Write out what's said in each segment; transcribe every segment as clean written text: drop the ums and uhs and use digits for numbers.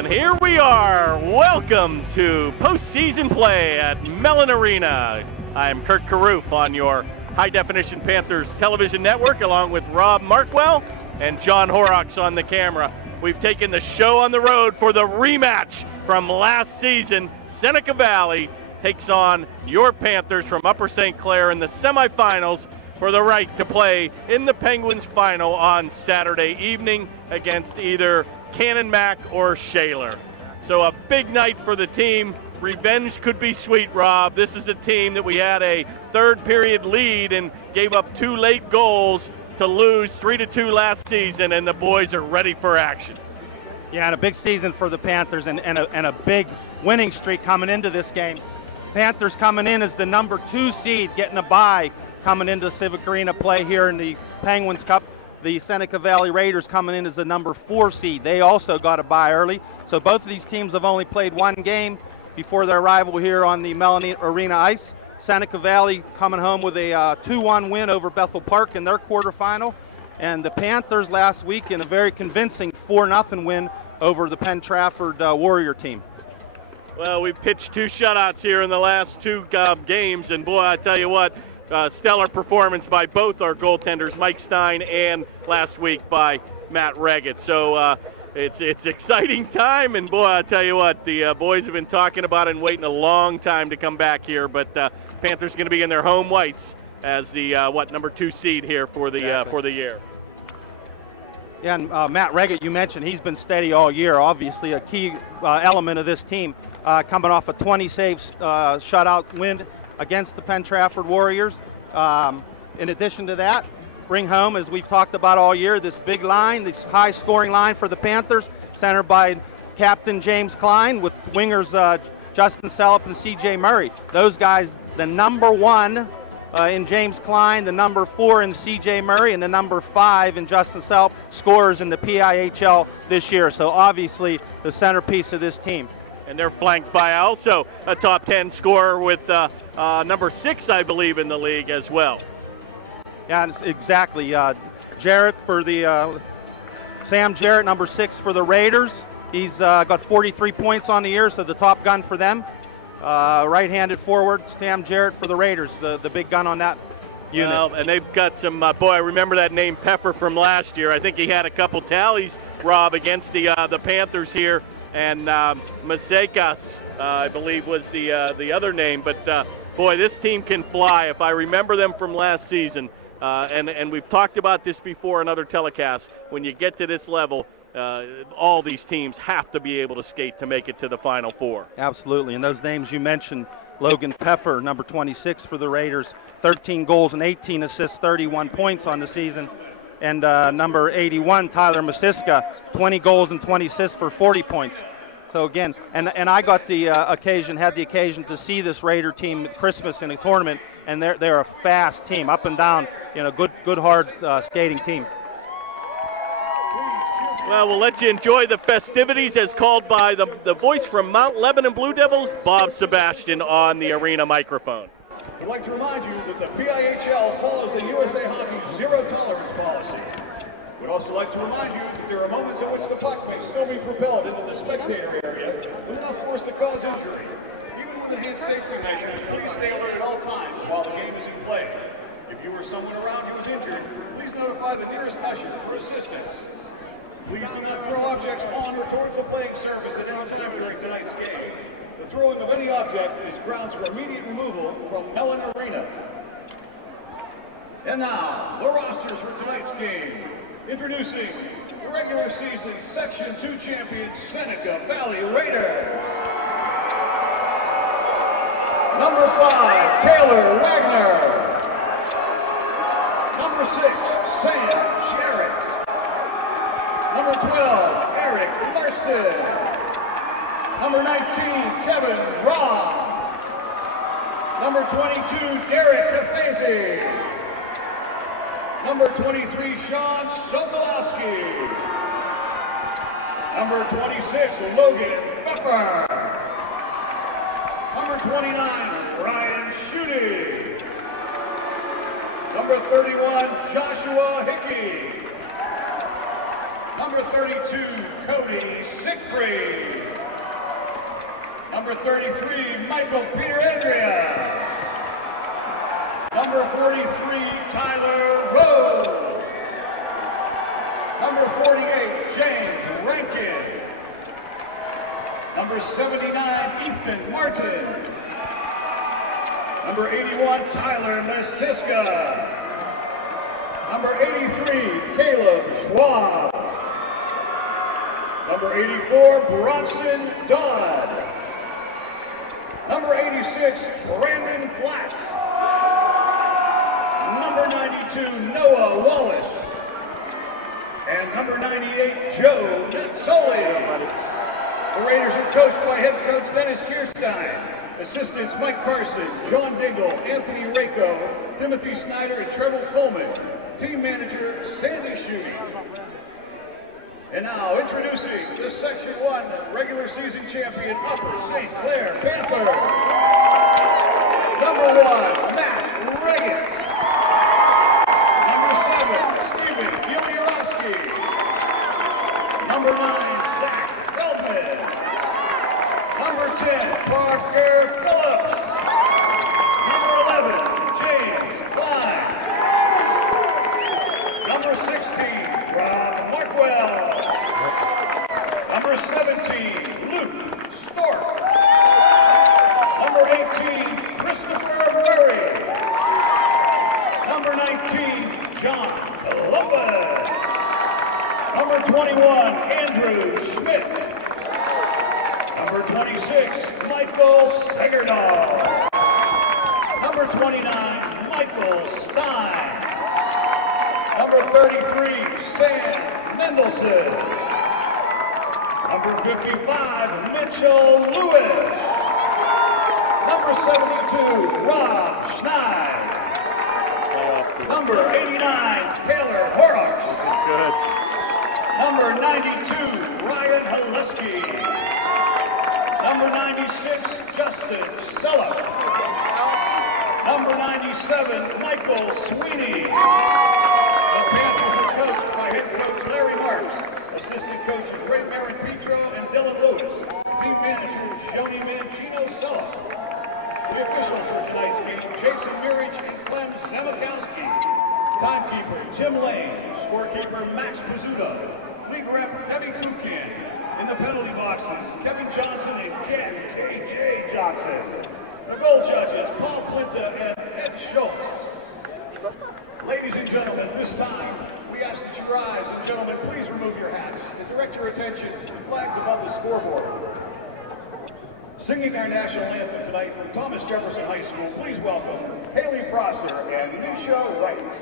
And here we are. Welcome to postseason play at Mellon Arena. I'm Kurt Carruth on your High Definition Panthers television network, along with Rob Markwell and John Horrocks on the camera. We've taken the show on the road for the rematch from last season. Seneca Valley takes on your Panthers from Upper St. Clair in the semifinals for the right to play in the Penguins final on Saturday evening against either Cannon Mac or Shaler. So a big night for the team. Revenge could be sweet, Rob. This is a team that we had a third period lead and gave up 2 late goals to lose 3-2 last season, and the boys are ready for action. Yeah, and a big season for the Panthers and a big winning streak coming into this game. Panthers coming in as the number 2 seed, getting a bye coming into Civic Arena play here in the Penguins Cup. The Seneca Valley Raiders coming in as the number 4 seed. They also got a bye early. So both of these teams have only played 1 game before their arrival here on the Mellon Arena ice. Seneca Valley coming home with a 2-1 win over Bethel Park in their quarterfinal. And the Panthers last week in a very convincing 4-0 win over the Penn Trafford Warrior team. Well, we pitched 2 shutouts here in the last 2 games, and boy, I tell you what, stellar performance by both our goaltenders, Mike Stein, and last week by Matt Reggett. So it's exciting time, and boy, I tell you what, the boys have been talking about it and waiting a long time to come back here. But Panthers going to be in their home whites as the number 2 seed here for the year. Yeah, and Matt Reggett, you mentioned he's been steady all year. Obviously, a key element of this team, coming off a 20-save shutout win against the Penn Trafford Warriors. In addition to that, bring home, as we've talked about all year, this big line, this high-scoring line for the Panthers, centered by Captain James Klein with wingers Justin Sellup and C.J. Murray. Those guys, the number 1 in James Klein, the number 4 in C.J. Murray, and the number 5 in Justin Sellup, scorers in the PIHL this year. So obviously the centerpiece of this team. And they're flanked by also a top 10 scorer with number 6, I believe, in the league as well. Yeah, exactly. Jarrett for the Sam Jarrett, number 6 for the Raiders. He's got 43 points on the year, so the top gun for them. Right-handed forward, Sam Jarrett for the Raiders, the big gun on that unit. Well, and they've got some, boy, I remember that name Peffer from last year. I think he had a couple tallies, Rob, against the Panthers here. And Masekas, I believe, was the other name. But, boy, this team can fly. If I remember them from last season, and we've talked about this before in other telecasts, when you get to this level, all these teams have to be able to skate to make it to the Final Four. Absolutely. And those names you mentioned, Logan Peffer, number 26 for the Raiders, 13 goals and 18 assists, 31 points on the season. And number 81, Tyler Masiska, 20 goals and 20 assists for 40 points. So again, and I got the had the occasion to see this Raider team at Christmas in a tournament, and they're a fast team, up and down, good hard skating team. Well, we'll let you enjoy the festivities as called by the voice from Mount Lebanon Blue Devils, Bob Sebastian, on the arena microphone. I'd like to remind you that the PIHL follows the USA Hockey zero-tolerance policy. We'd also like to remind you that there are moments in which the puck may still be propelled into the spectator area with enough force to cause injury. Even with enhanced safety measures, please stay alert at all times while the game is in play. If you or someone around you is injured, please notify the nearest usher for assistance. Please do not throw objects on or towards the playing surface at any time during tonight's game. The throwing of any object is grounds for immediate removal from Mellon Arena. And now, the rosters for tonight's game. Introducing the regular season Section 2 champion Seneca Valley Raiders. Number 5, Taylor Wagner. Number 6, Sam Jarrett. Number 12, Eric Larson. Number 19, Kevin Raw. Number 22, Derek Cathese. Number 23, Sean Sokolowski. Number 26, Logan Pepper. Number 29, Brian Schutte. Number 31, Joshua Hickey. Number 32, Cody Siegfried. Number 33, Michael Peter Andrea. Number 43, Tyler Rose. Number 48, James Rankin. Number 79, Ethan Martin. Number 81, Tyler Nasiska. Number 83, Caleb Schwab. Number 84, Bronson Dodd. Number 86, Brandon Blatt. Number 92, Noah Wallace. And number 98, Joe Nazzoli. The Raiders are coached by head coach Dennis Kierstein. Assistants Mike Carson, John Dingle, Anthony Rako, Timothy Snyder, and Trevor Coleman. Team manager, Sandy Schutte. And now, introducing the Section 1 regular season champion, Upper St. Clair Panthers. Number 1, Matt Reagan. Number 7, Stephen Giliorowski. Number 9, Zach Feldman. Number 10, Parker Phillips. Number 11, James Klein. Number 16, Rob Markwell. Number 17, Luke Stork. Number 18, Christopher Murray. Number 19, John Columbus. Number 21, Andrew Schmidt. Number 26, Michael Segerdahl. Number 29, Michael Stein. Number 33, Sam Mendelson. Number 55, Mitchell Lewis. Number 72, Rob Schneid. Number 89, Taylor Horrocks. Good. Number 92, Ryan Haleski. Number 96, Justin Sullivan. Number 97, Michael Sweeney. The Panthers are coached by head coach Larry Marks. Assistant coaches Ray Marin Petro and Dylan Lewis. Team managers Joni Mancino Sella. The officials for tonight's game, Jason Murich and Clem Zamikowski. Timekeeper Tim Lane. Scorekeeper Max Pizzuto. League rep Debbie Kukin. In the penalty boxes, Kevin Johnson and Ken K.J. Johnson. The goal judges, Paul Plinta and Ed Schultz. Ladies and gentlemen, this time, we ask that you rise, and gentlemen, please remove your hats and direct your attention to the flags above the scoreboard. Singing our national anthem tonight from Thomas Jefferson High School, please welcome Haley Prosser and Nisha Wright.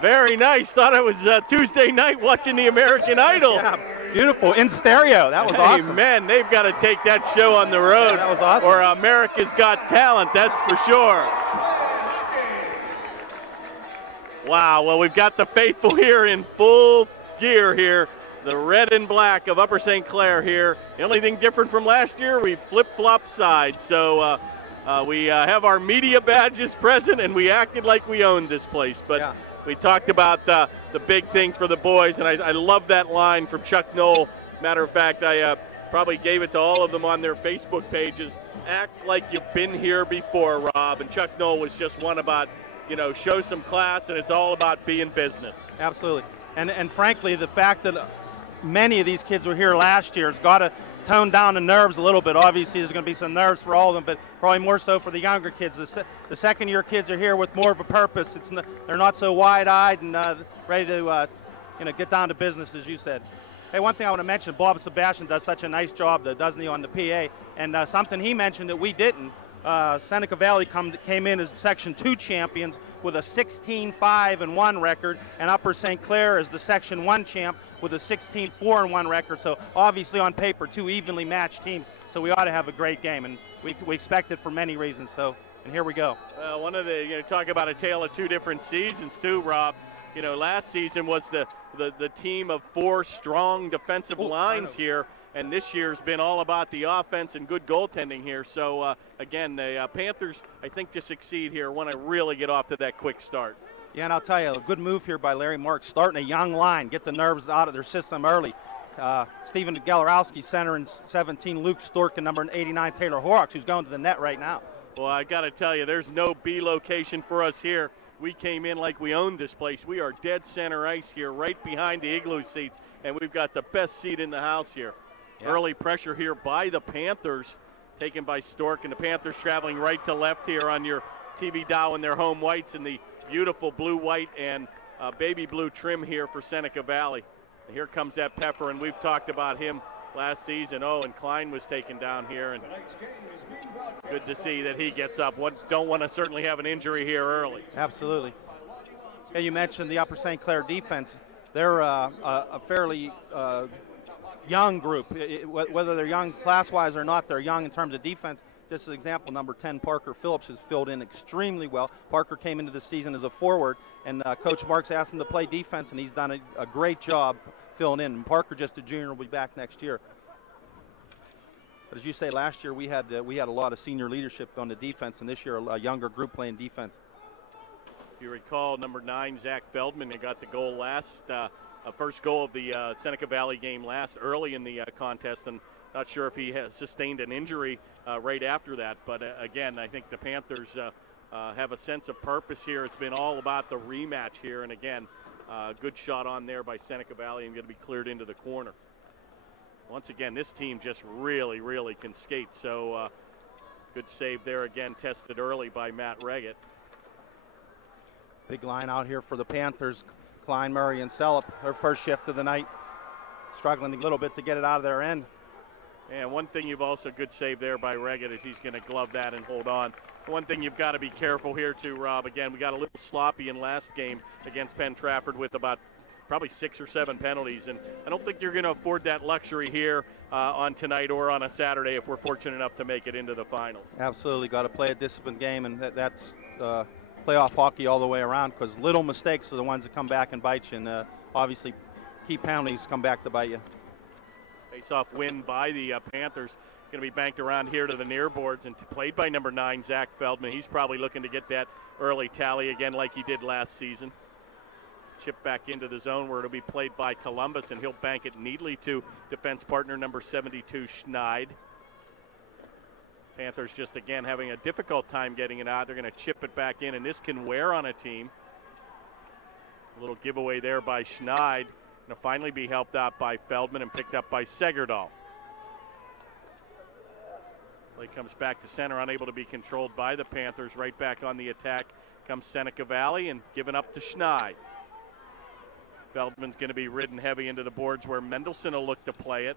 Very nice. Thought it was Tuesday night watching the American Idol. Yeah, Beautiful, in stereo. That was awesome. Man, they've got to take that show on the road. Yeah, that was awesome. Or America's Got Talent, that's for sure. Wow, well, we've got the faithful here in full gear here. The red and black of Upper St. Clair here. The only thing different from last year, we flip-flop sides. So we have our media badges present, and we acted like we owned this place. But yeah, we talked about the big thing for the boys, and I love that line from Chuck Knoll. Matter of fact, I probably gave it to all of them on their Facebook pages. Act like you've been here before, Rob. And Chuck Knoll was just one about, you know, show some class, and it's all about being business. Absolutely. And frankly, the fact that many of these kids were here last year has got to tone down the nerves a little bit. Obviously, there's going to be some nerves for all of them, but probably more so for the younger kids. The second-year kids are here with more of a purpose. They're not so wide-eyed and ready to get down to business, as you said. Hey, one thing I want to mention, Bob Sebastian does such a nice job, doesn't he, on the PA? And something he mentioned that we didn't. Seneca Valley came in as Section 2 champions with a 16-5-1 record, and Upper St. Clair is the Section 1 champ with a 16-4-1 record. So obviously on paper, two evenly matched teams. So we ought to have a great game, and we expect it for many reasons. So, and here we go. One of the, talk about a tale of two different seasons too, Rob. You know, last season was the team of four strong defensive lines here. And this year's been all about the offense and good goaltending here. So, again, the Panthers, I think, to succeed here, want to really get off to that quick start. Yeah, and I'll tell you, a good move here by Larry Marks, starting a young line, get the nerves out of their system early. Stephen Galarowski, center in 17, Luke Stork, and number 89, Taylor Horrocks, who's going to the net right now. Well, I got to tell you, there's no B location for us here. We came in like we owned this place. We are dead center ice here, right behind the igloo seats, and we've got the best seat in the house here. Yeah. Early pressure here by the Panthers, taken by Stork, and the Panthers traveling right to left here on your TV dial in their home whites and the beautiful blue, white, and baby blue trim here for Seneca Valley. And here comes that Peffer, and we've talked about him last season. Oh, and Klein was taken down here, and good to see that he gets up. Don't want to certainly have an injury here early. Absolutely. Yeah, you mentioned the Upper St. Clair defense. They're a fairly young group. Whether they're young class-wise or not, they're young in terms of defense. Just an example, number 10, Parker Phillips, has filled in extremely well. Parker came into the season as a forward, and Coach Marks asked him to play defense, and he's done a great job filling in. And Parker, just a junior, will be back next year. But as you say, last year we had a lot of senior leadership on the defense, and this year a younger group playing defense. If you recall, number 9, Zach Feldman, got the goal last. First goal of the Seneca Valley game last early in the contest, and not sure if he has sustained an injury right after that. But again, I think the Panthers have a sense of purpose here. It's been all about the rematch here, and again, good shot on there by Seneca Valley and going to be cleared into the corner. Once again, this team just really, really can skate. So good save there again, tested early by Matt Reggett. Big line out here for the Panthers. Klein, Murray, and Sellup, their first shift of the night, struggling a little bit to get it out of their end. And one thing you've also, good save there by Reggett, is he's going to glove that and hold on. One thing you've got to be careful here too, Rob. Again, we got a little sloppy in last game against Penn Trafford with about probably 6 or 7 penalties, and I don't think you're going to afford that luxury here on tonight or on a Saturday if we're fortunate enough to make it into the final. Absolutely, got to play a disciplined game, and that's playoff hockey all the way around, because little mistakes are the ones that come back and bite you, and obviously key penalties come back to bite you. Face-off win by the Panthers. Going to be banked around here to the near boards and played by number 9, Zach Feldman. He's probably looking to get that early tally again like he did last season. Chip back into the zone where it'll be played by Columbus, and he'll bank it neatly to defense partner number 72, Schneid. Panthers just again having a difficult time getting it out. They're going to chip it back in, and this can wear on a team. A little giveaway there by Schneid. Going to finally be helped out by Feldman and picked up by Segerdahl. Play comes back to center, unable to be controlled by the Panthers. Right back on the attack comes Seneca Valley and given up to Schneid. Feldman's going to be ridden heavy into the boards where Mendelson will look to play it.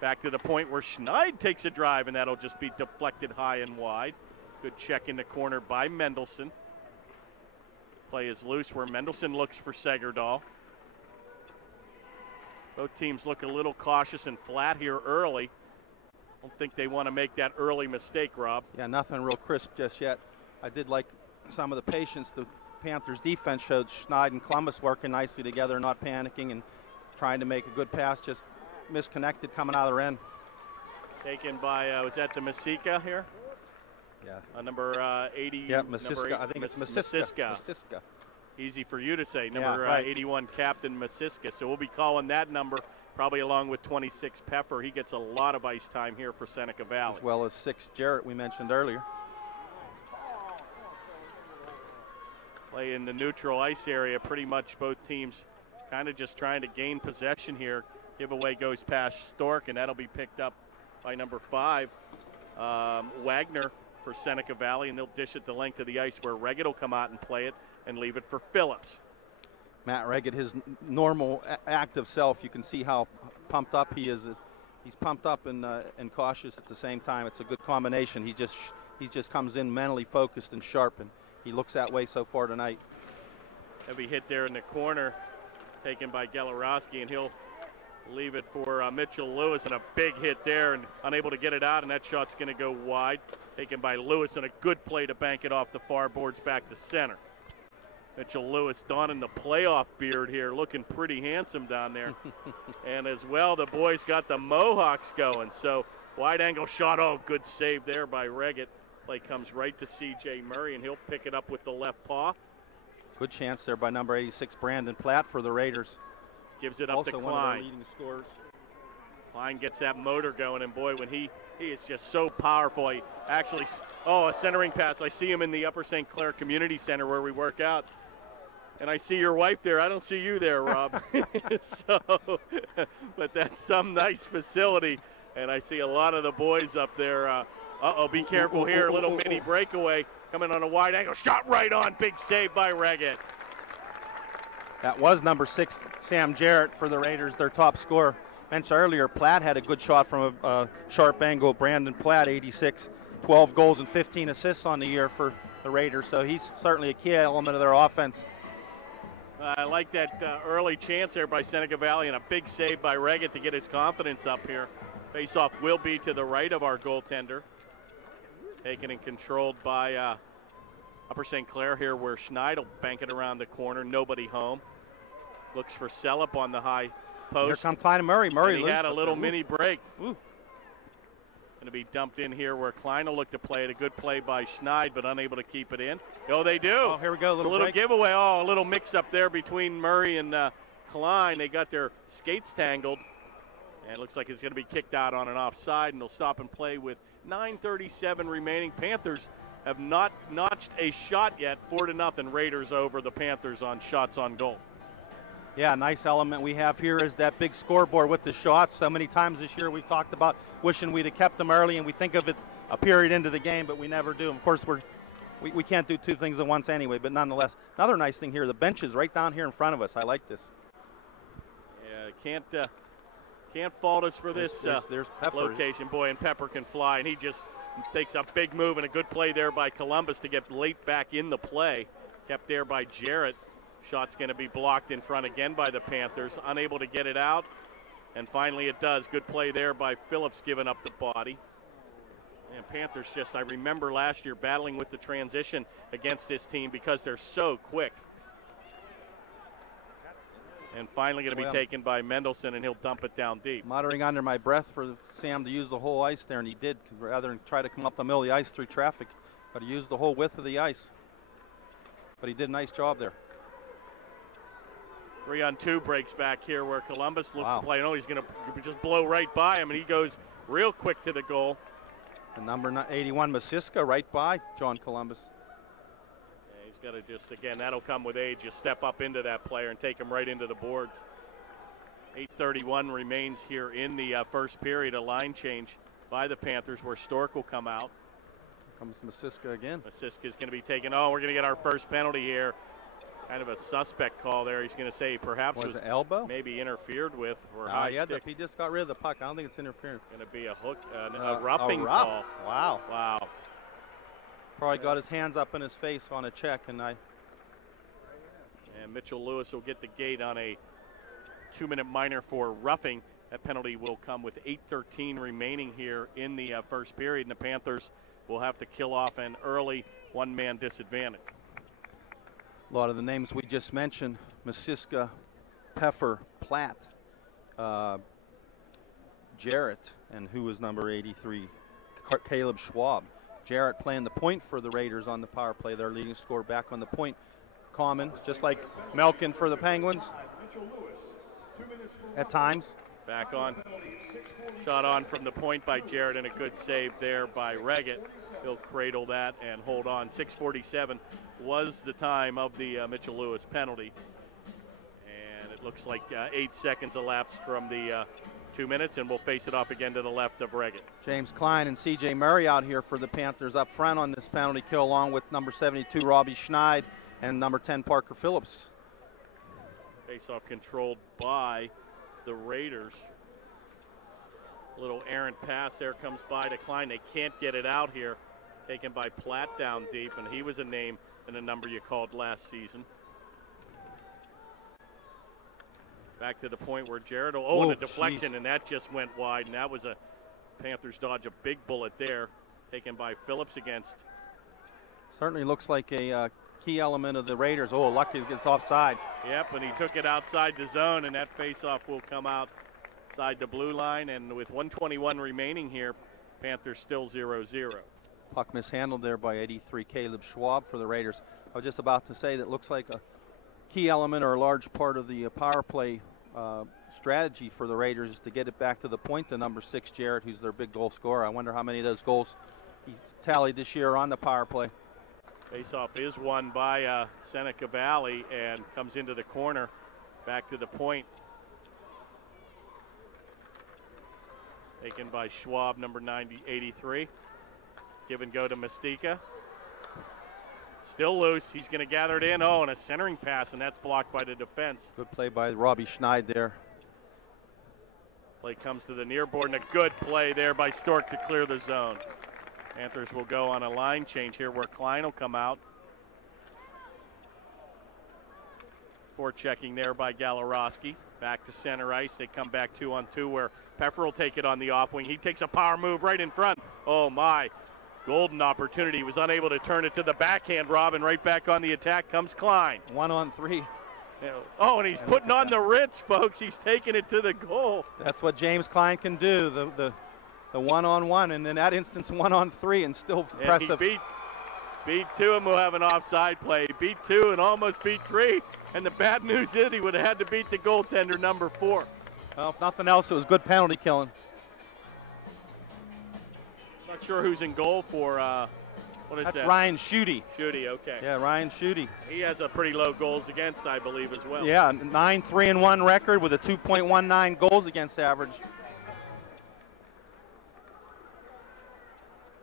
Back to the point where Schneid takes a drive, and that'll just be deflected high and wide. Good check in the corner by Mendelson. Play is loose where Mendelson looks for Segerdahl. Both teams look a little cautious and flat here early. Don't think they want to make that early mistake, Rob. Yeah, nothing real crisp just yet. I did like some of the patience the Panthers defense showed. Schneid and Columbus working nicely together, not panicking and trying to make a good pass, just misconnected coming out of their end. Taken by, was that the Seneca here? Yeah. Number 80. Yeah, Masiska. I think it's Masiska. Easy for you to say. Number yeah, right. 81, Captain Masiska. So we'll be calling that number, probably along with 26, Peffer. He gets a lot of ice time here for Seneca Valley. As well as 6, Jarrett, we mentioned earlier. Play in the neutral ice area. Pretty much both teams kind of just trying to gain possession here. Giveaway goes past Stork, and that'll be picked up by number 5, Wagner for Seneca Valley, and they'll dish it the length of the ice where Reggett will come out and play it and leave it for Phillips. Matt Reggett, his normal active self, you can see how pumped up he is. He's pumped up and cautious at the same time. It's a good combination. He just comes in mentally focused and sharp, and he looks that way so far tonight. Heavy hit there in the corner, taken by Gelorowski, and he'll leave it for Mitchell Lewis, and a big hit there and unable to get it out, and that shot's going to go wide. Taken by Lewis, and a good play to bank it off the far boards back to center. Mitchell Lewis donning the playoff beard here, looking pretty handsome down there. And as well, the boys got the Mohawks going. So wide angle shot, oh, good save there by Reggett. Play comes right to C.J. Murray, and he'll pick it up with the left paw. Good chance there by number 86, Brandon Platt for the Raiders. Gives it up also to Klein. One of their leading scorers. Klein gets that motor going, and boy, when he is just so powerful. He actually, a centering pass. I see him in the Upper St. Clair Community Center where we work out. And I see your wife there. I don't see you there, Rob. But that's some nice facility. And I see a lot of the boys up there. Be careful here. A little mini breakaway coming on a wide angle. Shot right on. Big save by Reggett. That was number 6, Sam Jarrett for the Raiders, their top scorer. Mentioned earlier, Platt had a good shot from a sharp angle. Brandon Platt, 86, 12 goals and 15 assists on the year for the Raiders. So he's certainly a key element of their offense. I like that early chance there by Seneca Valley, and a big save by Reggett to get his confidence up here. Face-off will be to the right of our goaltender. Taken and controlled by Upper St. Clair here, where Schneid will bank it around the corner. Nobody home. Looks for Sellup on the high post. Here comes Klein and Murray. Murray he had a little mini break. Ooh. Going to be dumped in here where Klein will look to play it. A good play by Schneid, but unable to keep it in. Oh, they do. Oh, here we go. A little giveaway. Oh, a little mix-up there between Murray and Klein. They got their skates tangled. And it looks like it's going to be kicked out on an offside, and they'll stop and play with 9:37 remaining. Panthers have not notched a shot yet. 4-0 Raiders over the Panthers on shots on goal. Yeah, nice element we have here is that big scoreboard with the shots. So many times this year we've talked about wishing we'd have kept them early, and we think of it a period into the game, but we never do. Of course, we can't do two things at once anyway, but nonetheless. Another nice thing here, the bench is right down here in front of us. I like this. Yeah, can't fault us for this there's location. Boy, and Pepper can fly, and he just takes a big move, and a good play there by Columbus to get late back in the play. Kept there by Jarrett. Shot's going to be blocked in front again by the Panthers. Unable to get it out. And finally it does. Good play there by Phillips, giving up the body. And Panthers I remember last year battling with the transition against this team because they're so quick. And finally going to be taken by Mendelson, and he'll dump it down deep. Muttering under my breath for Sam to use the whole ice there, and he did, rather than try to come up the middle of the ice through traffic. But he used the whole width of the ice. But he did a nice job there. 3-on-2 breaks back here where Columbus looks to play. Oh, he's going to just blow right by him, and he goes real quick to the goal. And number 81, Masiska, right by John Columbus. Yeah, he's got to just, again, that'll come with age. You step up into that player and take him right into the boards. 8:31 remains here in the first period. A line change by the Panthers where Stork will come out. Here comes Masiska again. Masiska's going to be taken. Oh, we're going to get our first penalty here. Kind of a suspect call there. He's going to say perhaps was it elbow? Maybe interfered with. Or high stick. He just got rid of the puck. I don't think it's interference. Going to be a hook, a roughing call. Wow. Probably got his hands up in his face on a check, and Mitchell Lewis will get the gate on a 2-minute minor for roughing. That penalty will come with 8:13 remaining here in the first period, and the Panthers will have to kill off an early one-man disadvantage. A lot of the names we just mentioned: Masiska, Peffer, Platt, Jarrett, and who was number 83? Caleb Schwab. Jarrett playing the point for the Raiders on the power play. Their leading scorer back on the point. Common, just like Melkin for the Penguins at times. Back on. Shot on from the point by Jarrett, and a good save there by Reggett. He'll cradle that and hold on. 6:47 was the time of the Mitchell Lewis penalty. And it looks like 8 seconds elapsed from the 2 minutes, and we'll face it off again to the left of Reggett. James Klein and C.J. Murray out here for the Panthers up front on this penalty kill, along with number 72, Robbie Schneid, and number 10, Parker Phillips. Face-off controlled by the Raiders. Little errant pass there comes by to Klein. They can't get it out here. Taken by Platt down deep, and he was a name and a number you called last season. Back to the point where Jared, and a deflection, geez. And that just went wide, and that was a Panthers dodge a big bullet there, taken by Phillips against. Certainly looks like a key element of the Raiders. Oh, lucky it gets offside. Yep, and he took it outside the zone, and that face-off will come outside the blue line, and with 1:21 remaining here, Panthers still 0-0. Puck mishandled there by 83, Caleb Schwab for the Raiders. I was just about to say that looks like a key element or a large part of the power play strategy for the Raiders is to get it back to the point to number 6, Jarrett, who's their big goal scorer. I wonder how many of those goals he tallied this year on the power play. Face-off is won by Seneca Valley and comes into the corner, back to the point. Taken by Schwab, number 83. Give and go to Mystica. Still loose. He's going to gather it in. Oh, and a centering pass, and that's blocked by the defense. Good play by Robbie Schneid there. Play comes to the near board, and a good play there by Stork to clear the zone. Panthers will go on a line change here where Klein will come out. Forechecking there by Galarowski. Back to center ice. They come back 2-on-2 where Peffer will take it on the off wing. He takes a power move right in front. Oh, my. Golden opportunity. He was unable to turn it to the backhand, Rob, and right back on the attack comes Klein. 1-on-3. Oh, and he's putting on the Ritz, folks. He's taking it to the goal. That's what James Klein can do, the 1-on-1, and in that instance 1-on-3, and still impressive. And he beat 2 and we'll have an offside play. He beat 2 and almost beat 3, and the bad news is he would have had to beat the goaltender, number 4. Well, if nothing else, it was good penalty killing. Not sure who's in goal for, what is that? That's Ryan Schutte. Schutte, okay. Yeah, Ryan Schutte. He has a pretty low goals against, I believe, as well. Yeah, 9-3-1 record with a 2.19 goals against average.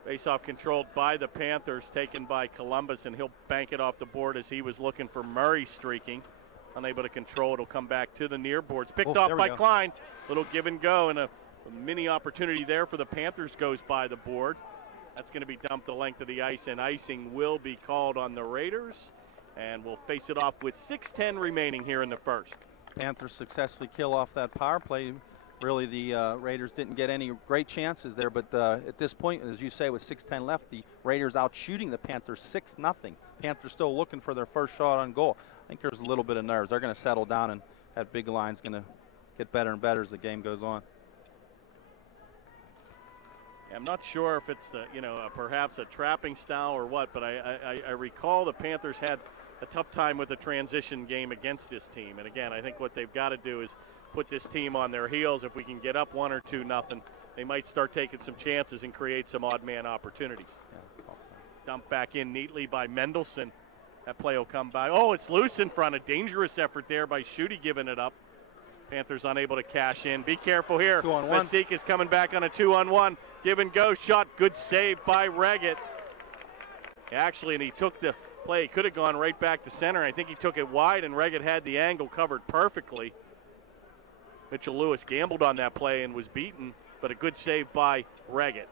Face-off controlled by the Panthers, taken by Columbus, and he'll bank it off the board as he was looking for Murray streaking. Unable to control it, it'll come back to the near boards. Picked off by Klein. Little give and go, and a mini opportunity there for the Panthers goes by the board. That's going to be dumped the length of the ice, and icing will be called on the Raiders. And we'll face it off with 6:10 remaining here in the first. Panthers successfully kill off that power play. Really, the Raiders didn't get any great chances there, but at this point, as you say, with 6:10 left, the Raiders out shooting the Panthers 6-0. Panthers still looking for their first shot on goal. I think there's a little bit of nerves. They're going to settle down, and that big line's going to get better and better as the game goes on. I'm not sure if it's perhaps a trapping style or what, but I recall the Panthers had a tough time with the transition game against this team. And again, I think what they've got to do is put this team on their heels. If we can get up 1 or 2-0, they might start taking some chances and create some odd man opportunities. Yeah, that's awesome. Dumped back in neatly by Mendelson. That play will come by. Oh, it's loose in front. A dangerous effort there by Schutte giving it up. Panthers unable to cash in. Be careful here. 2-on-1. Mystique is coming back on a 2-on-1. Give and go shot. Good save by Reggett. Actually, and he took the play. He could have gone right back to center. I think he took it wide, and Reggett had the angle covered perfectly. Mitchell Lewis gambled on that play and was beaten, but a good save by Reggett.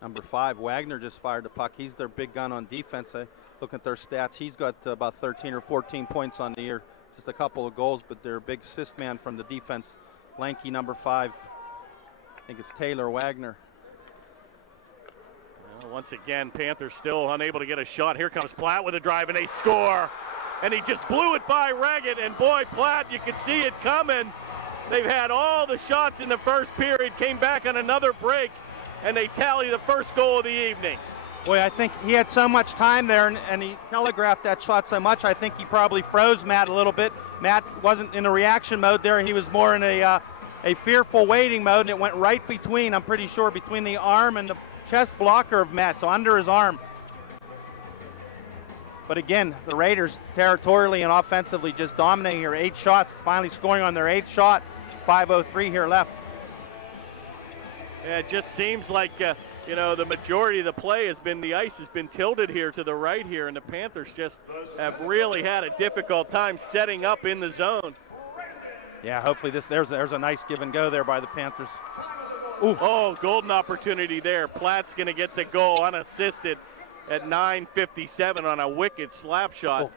Number 5, Wagner just fired the puck. He's their big gun on defense. Look at their stats. He's got about 13 or 14 points on the year just a couple of goals, but their big assist man from the defense, lanky number 5. I think it's Taylor Wagner. Well, once again, Panthers still unable to get a shot. Here comes Platt with a drive, and they score. And he just blew it by Reggett, and boy, Platt, you could see it coming. They've had all the shots in the first period, came back on another break, and they tally the first goal of the evening. Boy, I think he had so much time there, and he telegraphed that shot so much, I think he probably froze Matt a little bit. Matt wasn't in a reaction mode there. He was more in a fearful waiting mode, and it went right between, I'm pretty sure, between the arm and the chest blocker of Matt, so under his arm. But again, the Raiders territorially and offensively just dominating here. 8 shots, finally scoring on their 8th shot. 5:03 here left. Yeah, it just seems like, you know, the majority of the play has been, the ice has been tilted here to the right here, and the Panthers just have really had a difficult time setting up in the zone. Yeah, hopefully there's a nice give and go there by the Panthers. Ooh. Oh, golden opportunity there. Platt's going to get the goal unassisted at 9:57 on a wicked slap shot.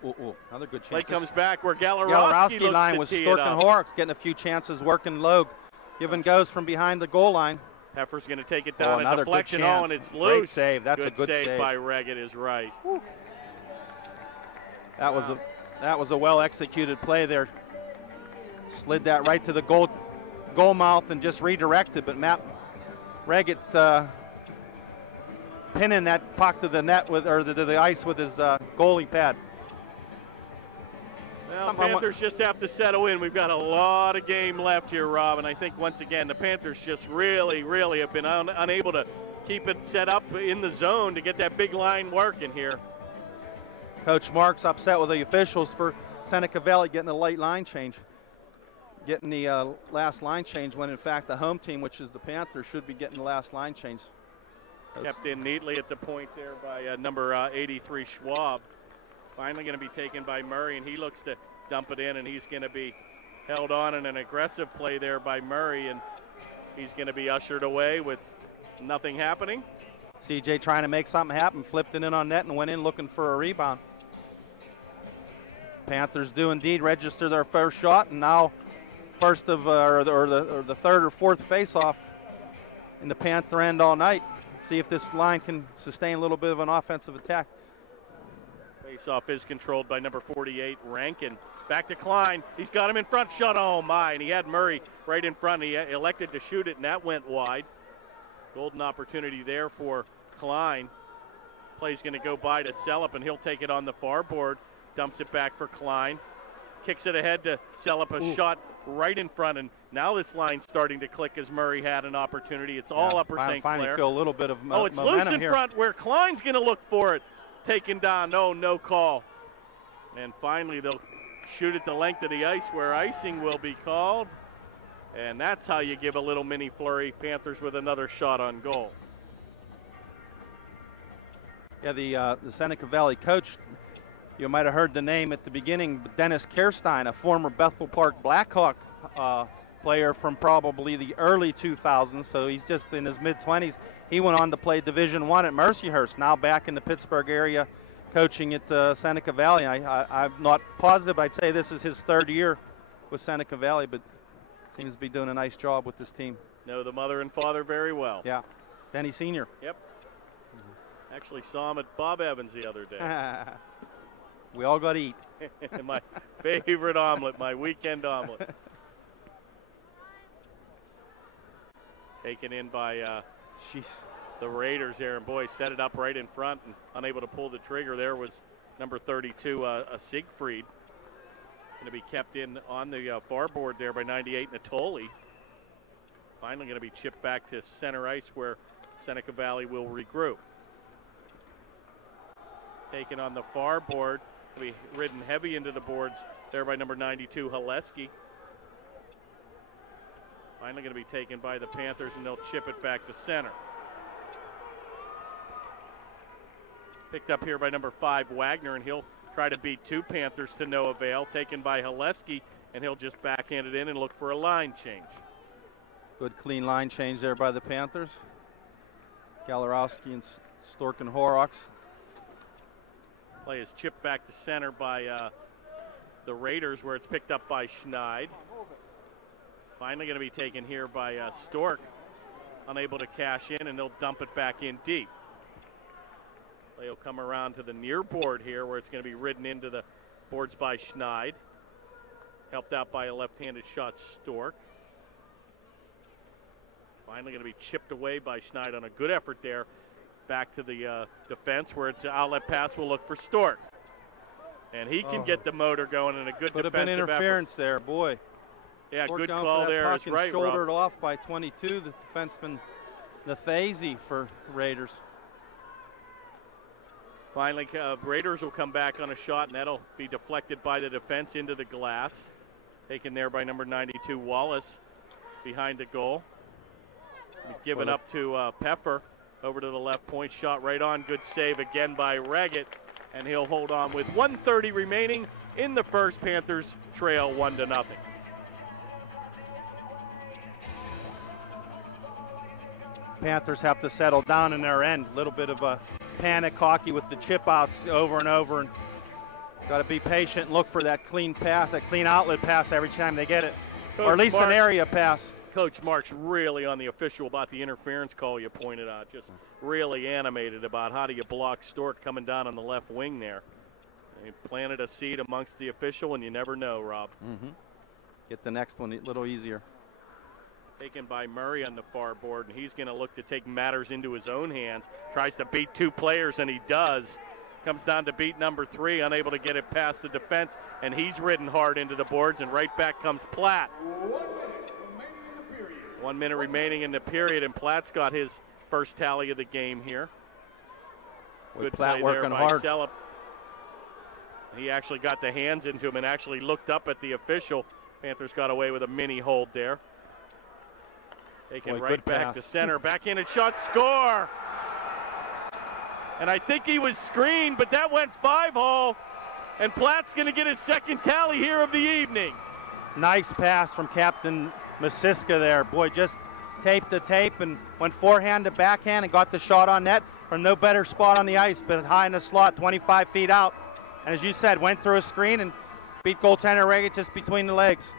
Another good chance. Play comes back where Galarowski looks line to with tee Stork it up. and Horrocks getting a few chances, working low. Give and goes from behind the goal line. Heifer's going to take it down, a deflection. Oh, and it's loose. Great save. That's a good save by Reggett is right. Woo. That was a well executed play there. Slid that right to the goal mouth and just redirected, but Matt Reggett pinning that puck to the net with, or to the ice with his goalie pad. Well, Panthers just have to settle in. We've got a lot of game left here, Rob, and I think once again the Panthers just really have been unable to keep it set up in the zone to get that big line working here. Coach Mark's upset with the officials for Seneca Valley getting a late line change. Getting the last line change when in fact the home team, which is the Panthers, should be getting the last line change. Kept in neatly at the point there by number 83 Schwab. Finally going to be taken by Murray, and he looks to dump it in, and he's going to be held on in an aggressive play there by Murray, and he's going to be ushered away with nothing happening. CJ trying to make something happen, flipped it in on net and went in looking for a rebound. Panthers do indeed register their first shot, and now first of or the third or fourth face-off in the Panther end all night. See if this line can sustain a little bit of an offensive attack. Face-off is controlled by number 48, Rankin. Back to Klein. He's got him in front. Shot. Oh, my. And he had Murray right in front. He elected to shoot it, and that went wide. Golden opportunity there for Klein. Play's going to go by to Sellup, and he'll take it on the far board. Dumps it back for Klein. Kicks it ahead to Sellup. A shot right in front, and now this line's starting to click as Murray had an opportunity. It's all Upper St. Clair. Finally feel a little bit of it's loose in front where Klein's going to look for it. Taken down. No call. And finally they'll shoot at the length of the ice where icing will be called. And that's how you give a little mini flurry. Panthers with another shot on goal. Yeah, the Seneca Valley coach, you might have heard the name at the beginning, but Dennis Kerstein, a former Bethel Park Blackhawk player from probably the early 2000s, so he's just in his mid-20s. He went on to play Division I at Mercyhurst, now back in the Pittsburgh area coaching at Seneca Valley. I'm not positive. I'd say this is his 3rd year with Seneca Valley, but seems to be doing a nice job with this team. Know the mother and father very well. Yeah, Denny Sr. Yep. Actually saw him at Bob Evans the other day. We all got to eat. My favorite omelet, my weekend omelet. Taken in by the Raiders there, and boy, set it up right in front and unable to pull the trigger. There was number 32, Siegfried. Going to be kept in on the far board there by 98, Natoli. Finally going to be chipped back to center ice where Seneca Valley will regroup. Taken on the far board, will be ridden heavy into the boards there by number 92, Haleski. Finally going to be taken by the Panthers, and they'll chip it back to center. Picked up here by number 5, Wagner, and he'll try to beat 2 Panthers to no avail. Taken by Haleski, and he'll just backhand it in and look for a line change. Good clean line change there by the Panthers. Galarowski and Stork and Horrocks. Play is chipped back to center by the Raiders, where it's picked up by Schneid. Finally going to be taken here by Stork. Unable to cash in, and they'll dump it back in deep. They'll come around to the near board here, where it's going to be ridden into the boards by Schneid. Helped out by a left-handed shot, Stork. Finally going to be chipped away by Schneid on a good effort there. Back to the defense, where it's an outlet pass. Will look for Stork. And he can get the motor going in a good Could defensive have been interference effort. there, boy. Yeah, Stork good going call for that there. puck Is and right, shouldered Rob. off by 22, the defenseman Nathazy for Raiders. Finally, Raiders will come back on a shot, and that'll be deflected by the defense into the glass. Taken there by number 92, Wallace, behind the goal. Given up to Peffer over to the left point. Shot right on. Good save again by Reggett, and he'll hold on with 1:30 remaining in the first. Panthers trail 1-0. Panthers have to settle down in their end. A little bit of a panic hockey with the chip outs over and over, and got to be patient and look for that clean pass, that clean outlet pass every time they get it, or at least an area pass. Coach Mark's really on the official about the interference call you pointed out. Just really animated about how do you block Stork coming down on the left wing there. They planted a seed amongst the official, and you never know, Rob. Get the next one a little easier. Taken by Murray on the far board, and he's going to look to take matters into his own hands. Tries to beat two players, and he does. Comes down to beat number 3, unable to get it past the defense, and he's ridden hard into the boards, and right back comes Platt. 1 minute remaining in the period, and Platt's got his first tally of the game here. Good Platt play working hard. Celup. He actually got the hands into him and actually looked up at the official. Panthers got away with a mini hold there. Taken right back to center, backhanded shot, score! And I think he was screened, but that went 5-hole, and Platt's going to get his second tally here of the evening. Nice pass from Captain Masiska there. Boy, just taped the tape and went forehand to backhand and got the shot on net from no better spot on the ice, but high in the slot, 25 feet out. And as you said, went through a screen and beat goaltender Reggett just between the legs.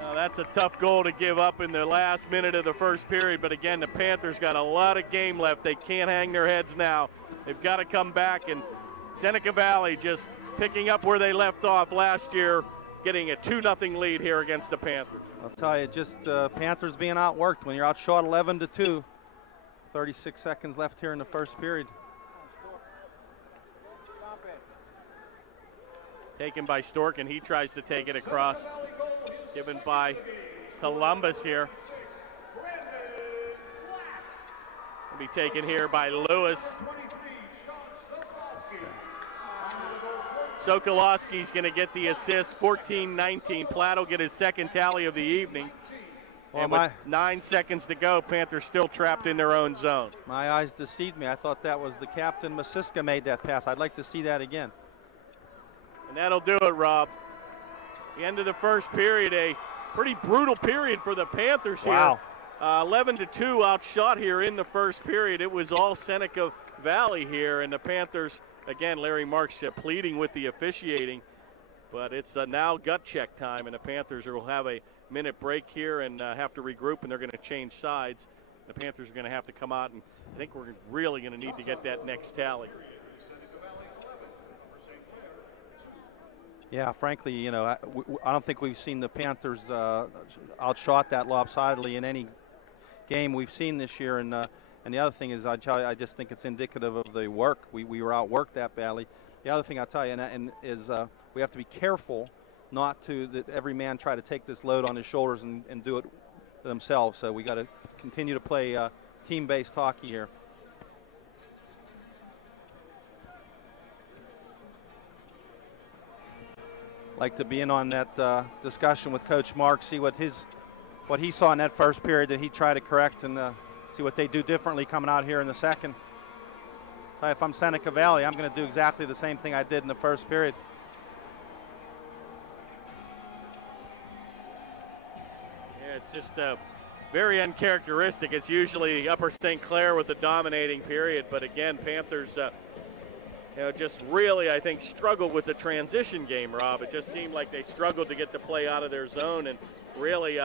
Well, that's a tough goal to give up in the last minute of the first period, but again, the Panthers got a lot of game left. They can't hang their heads now. They've got to come back, and Seneca Valley just picking up where they left off last year, getting a 2-0 lead here against the Panthers. I'll tell you, just Panthers being outworked when you're outshot 11-2. 36 seconds left here in the first period. Taken by Stork, and he tries to take it across. Given by Columbus here. Will be taken here by Lewis. Sokolowski's going to get the assist, 14-19. Platt will get his second tally of the evening. Well, and with 9 seconds to go, Panthers still trapped in their own zone. My eyes deceived me. I thought that was the captain. Masiska made that pass. I'd like to see that again. And that'll do it, Rob. The end of the first period, a pretty brutal period for the Panthers here. Wow. 11-2 outshot here in the first period. It was all Seneca Valley here, and the Panthers, again, Larry Marks pleading with the officiating, but it's now gut check time, and the Panthers will have a minute break here and have to regroup, and they're going to change sides. The Panthers are going to have to come out, and I think we're really going to need to get that next tally. Yeah, frankly, you know, I don't think we've seen the Panthers outshot that lopsidedly in any game we've seen this year. And the other thing is, I just think it's indicative of the work. We were outworked that badly. The other thing I'll tell you is we have to be careful not to that every man try to take this load on his shoulders and do it themselves. So we got to continue to play team-based hockey here. Like to be in on that discussion with Coach Mark, see what he saw in that first period that he tried to correct, and see what they do differently coming out here in the second. If I'm Seneca Valley, I'm going to do exactly the same thing I did in the first period. Yeah, it's just very uncharacteristic. It's usually Upper St. Clair with the dominating period, but again, Panthers just really, I think, struggled with the transition game, Rob. It just seemed like they struggled to get the play out of their zone, and really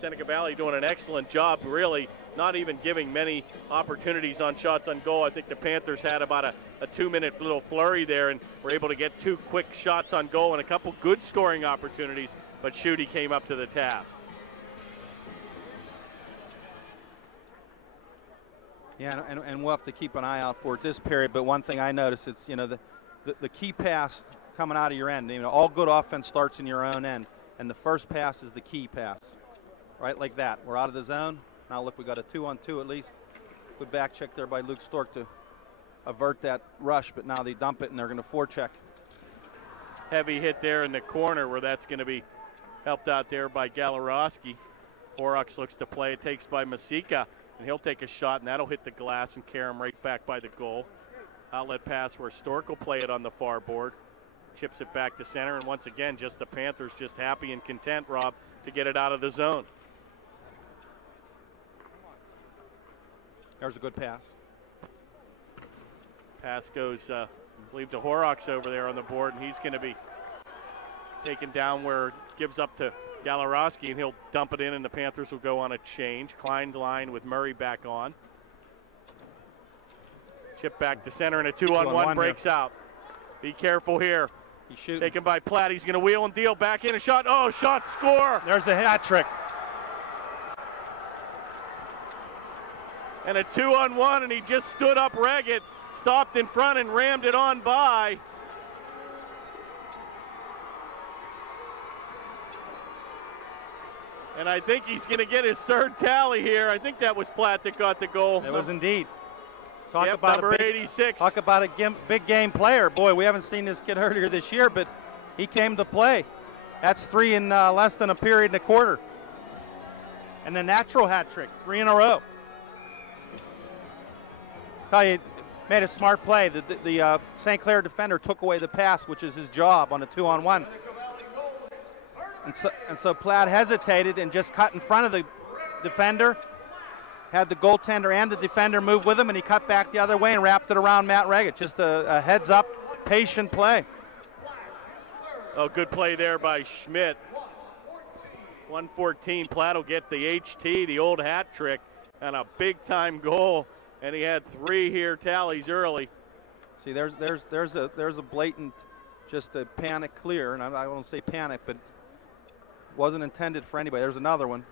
Seneca Valley doing an excellent job, really not even giving many opportunities on shots on goal. I think the Panthers had about a 2-minute little flurry there and were able to get 2 quick shots on goal and a couple good scoring opportunities, but Schutte came up to the task. Yeah, and we'll have to keep an eye out for it this period. But one thing I noticed, it's, you know, the key pass coming out of your end. You know, all good offense starts in your own end, and the first pass is the key pass, right, like that. We're out of the zone. Now look, we got a 2-on-2 at least. Good back check there by Luke Stork to avert that rush, but now they dump it and they're going to forecheck. Heavy hit there in the corner where that's going to be helped out there by Galarowski. Horrocks looks to play. It takes by Masika, and he'll take a shot, and that'll hit the glass and carry him right back by the goal. Outlet pass where Stork will play it on the far board. Chips it back to center, and once again, just the Panthers just happy and content, Rob, to get it out of the zone. There's a good pass. Pass goes, I believe, to Horrocks over there on the board, and he's going to be taken down where it gives up to Galarowski, and he'll dump it in, and the Panthers will go on a change. Klein line with Murray back on. Chip back to center, and a 2-on-1 breaks out. Be careful here. He's shooting. Taken by Platt. He's going to wheel and deal back in a shot. Oh, shot, score! There's a hat trick. And a 2-on-1, and he just stood up Reggett, stopped in front and rammed it on by. And I think he's going to get his third tally here. I think that was Platt that got the goal. It was indeed. Talk Yep, about number a big, 86. Talk about a big game player. Boy, we haven't seen this kid earlier this year, but he came to play. That's 3 in less than a period and a quarter. And the natural hat trick, 3 in a row. Tell you, made a smart play. The St. Clair defender took away the pass, which is his job on a 2-on-1. And so Platt hesitated and just cut in front of the defender, had the goaltender and the defender move with him, and he cut back the other way and wrapped it around Matt Reggett. Just a heads-up, patient play. Oh, good play there by Schmidt. 114, Platt will get the HT, the old hat trick, and a big-time goal. And he had 3 here tallies early. See, there's a blatant, just a panic clear, and I won't say panic, but wasn't intended for anybody. There's another one.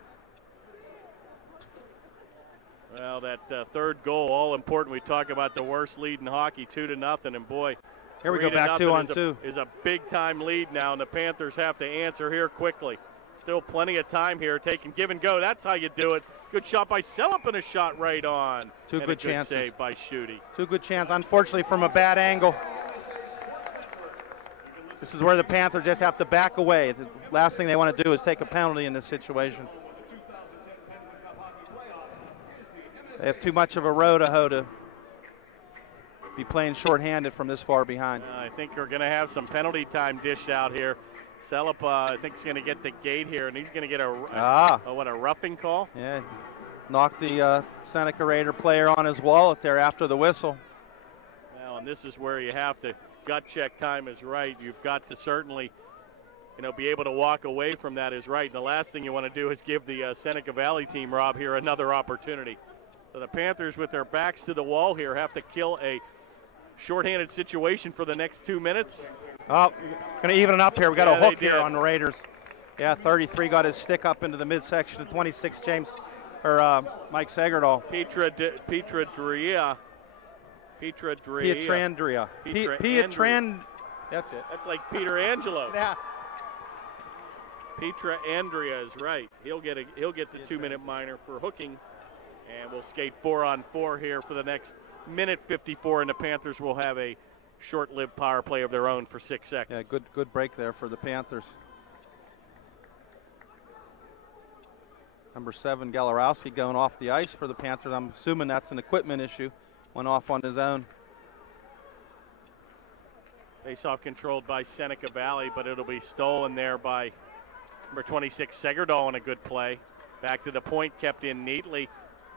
Well, that third goal, all important. We talk about the worst lead in hockey, 2-0, and boy, here we go back 2-on-2. Is a big-time lead now, and the Panthers have to answer here quickly. Still plenty of time here, taking give and go. That's how you do it. Good shot by Sellup and a shot right on. 2 good chances. Save by Schutte. 2 good chances, unfortunately from a bad angle. This is where the Panthers just have to back away. The last thing they want to do is take a penalty in this situation. They have too much of a row to hoe to be playing shorthanded from this far behind. I think we're going to have some penalty time dished out here. Sellup, I think, is going to get the gate here, and he's going to get a roughing call? Yeah, knocked the Seneca Raider player on his wallet there after the whistle. Well, and this is where you have to gut check time is right. You've got to certainly, be able to walk away from that is right. And the last thing you want to do is give the Seneca Valley team, Rob, here another opportunity. So the Panthers, with their backs to the wall here, have to kill a shorthanded situation for the next 2 minutes. Oh, going to even it up here. We got a hook here on the Raiders. Yeah, 33 got his stick up into the midsection. 26, Mike Segerdahl. Pietrandria. That's it. That's like Peter Angelo. Yeah. Pietrandria is right. He'll get the 2-minute minor for hooking, and we'll skate 4-on-4 here for the next minute 54, and the Panthers will have a short-lived power play of their own for 6 seconds. Yeah, good break there for the Panthers. Number 7, Galarowski going off the ice for the Panthers. I'm assuming that's an equipment issue. Went off on his own. Face-off controlled by Seneca Valley, but it'll be stolen there by number 26, Segerdahl, on a good play. Back to the point, kept in neatly.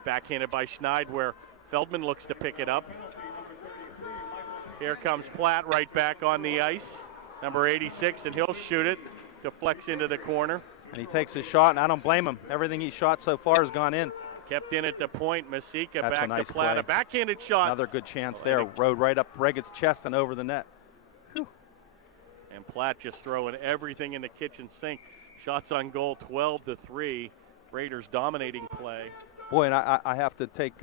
Backhanded by Schneid, where Feldman looks to pick it up. Here comes Platt right back on the ice. Number 86, and he'll shoot it. Deflects into the corner. And he takes his shot, and I don't blame him. Everything he shot so far has gone in. Kept in at the point. Seneca That's back nice to Platt. play. A backhanded shot. Another good chance there. Rode right up Reggett's chest and over the net. And Platt just throwing everything in the kitchen sink. Shots on goal, 12-3. Raiders dominating play. Boy, and I have to take,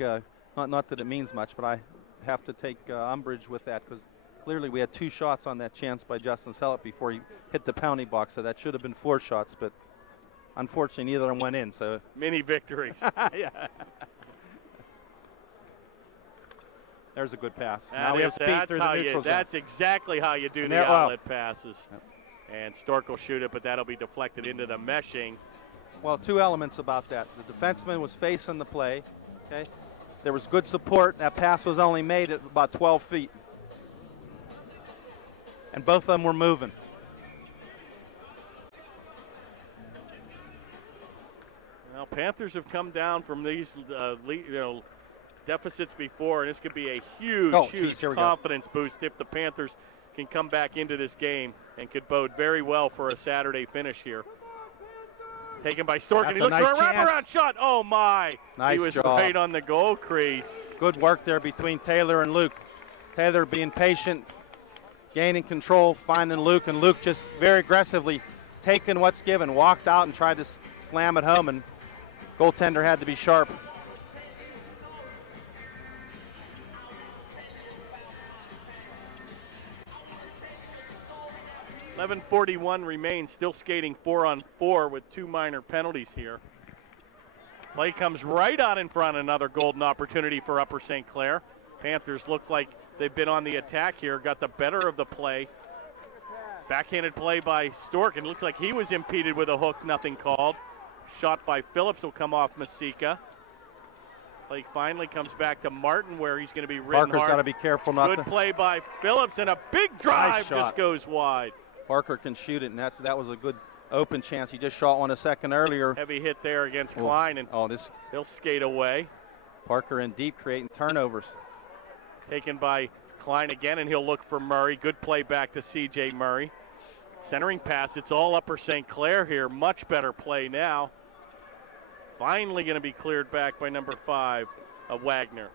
not that it means much, but I have to take umbrage with that, because clearly we had 2 shots on that chance by Justin Sellett before he hit the penalty box, so that should have been 4 shots, but unfortunately neither of them went in. So many victories. Yeah. There's a good pass. Now we have speed through the neutral zone. That's exactly how you do the outlet passes. Yep. And Stork will shoot it, but that'll be deflected into the meshing. Well, 2 elements about that. The defenseman was facing the play. Okay, there was good support. That pass was only made at about 12 feet. And both of them were moving. Well, Panthers have come down from these deficits before, and this could be a huge confidence boost if the Panthers can come back into this game, and could bode very well for a Saturday finish here. Taken by Stork, and he looks for a wraparound shot. Oh, my. Nice he was job. right on the goal crease. Good work there between Taylor and Luke. Taylor being patient, gaining control, finding Luke, and Luke just very aggressively taking what's given, walked out and tried to slam it home, and goaltender had to be sharp. .11:41 remains, still skating 4-on-4 with 2 minor penalties here. Play comes right out in front, another golden opportunity for Upper St. Clair. Panthers look like they've been on the attack here, got the better of the play. Backhanded play by Stork, and looked like he was impeded with a hook, nothing called. Shot by Phillips will come off Seneca. Play finally comes back to Martin, where he's going to be ridden Parker's got to be careful not to. Good play by Phillips, and a big drive just goes wide. Parker can shoot it, and that was a good open chance. He just shot one a second earlier. Heavy hit there against Klein, and he'll skate away. Parker in deep, creating turnovers. Taken by Klein again, and he'll look for Murray. Good play back to C.J. Murray. Centering pass, it's all Upper St. Clair here. Much better play now. Finally going to be cleared back by number 5, Wagner.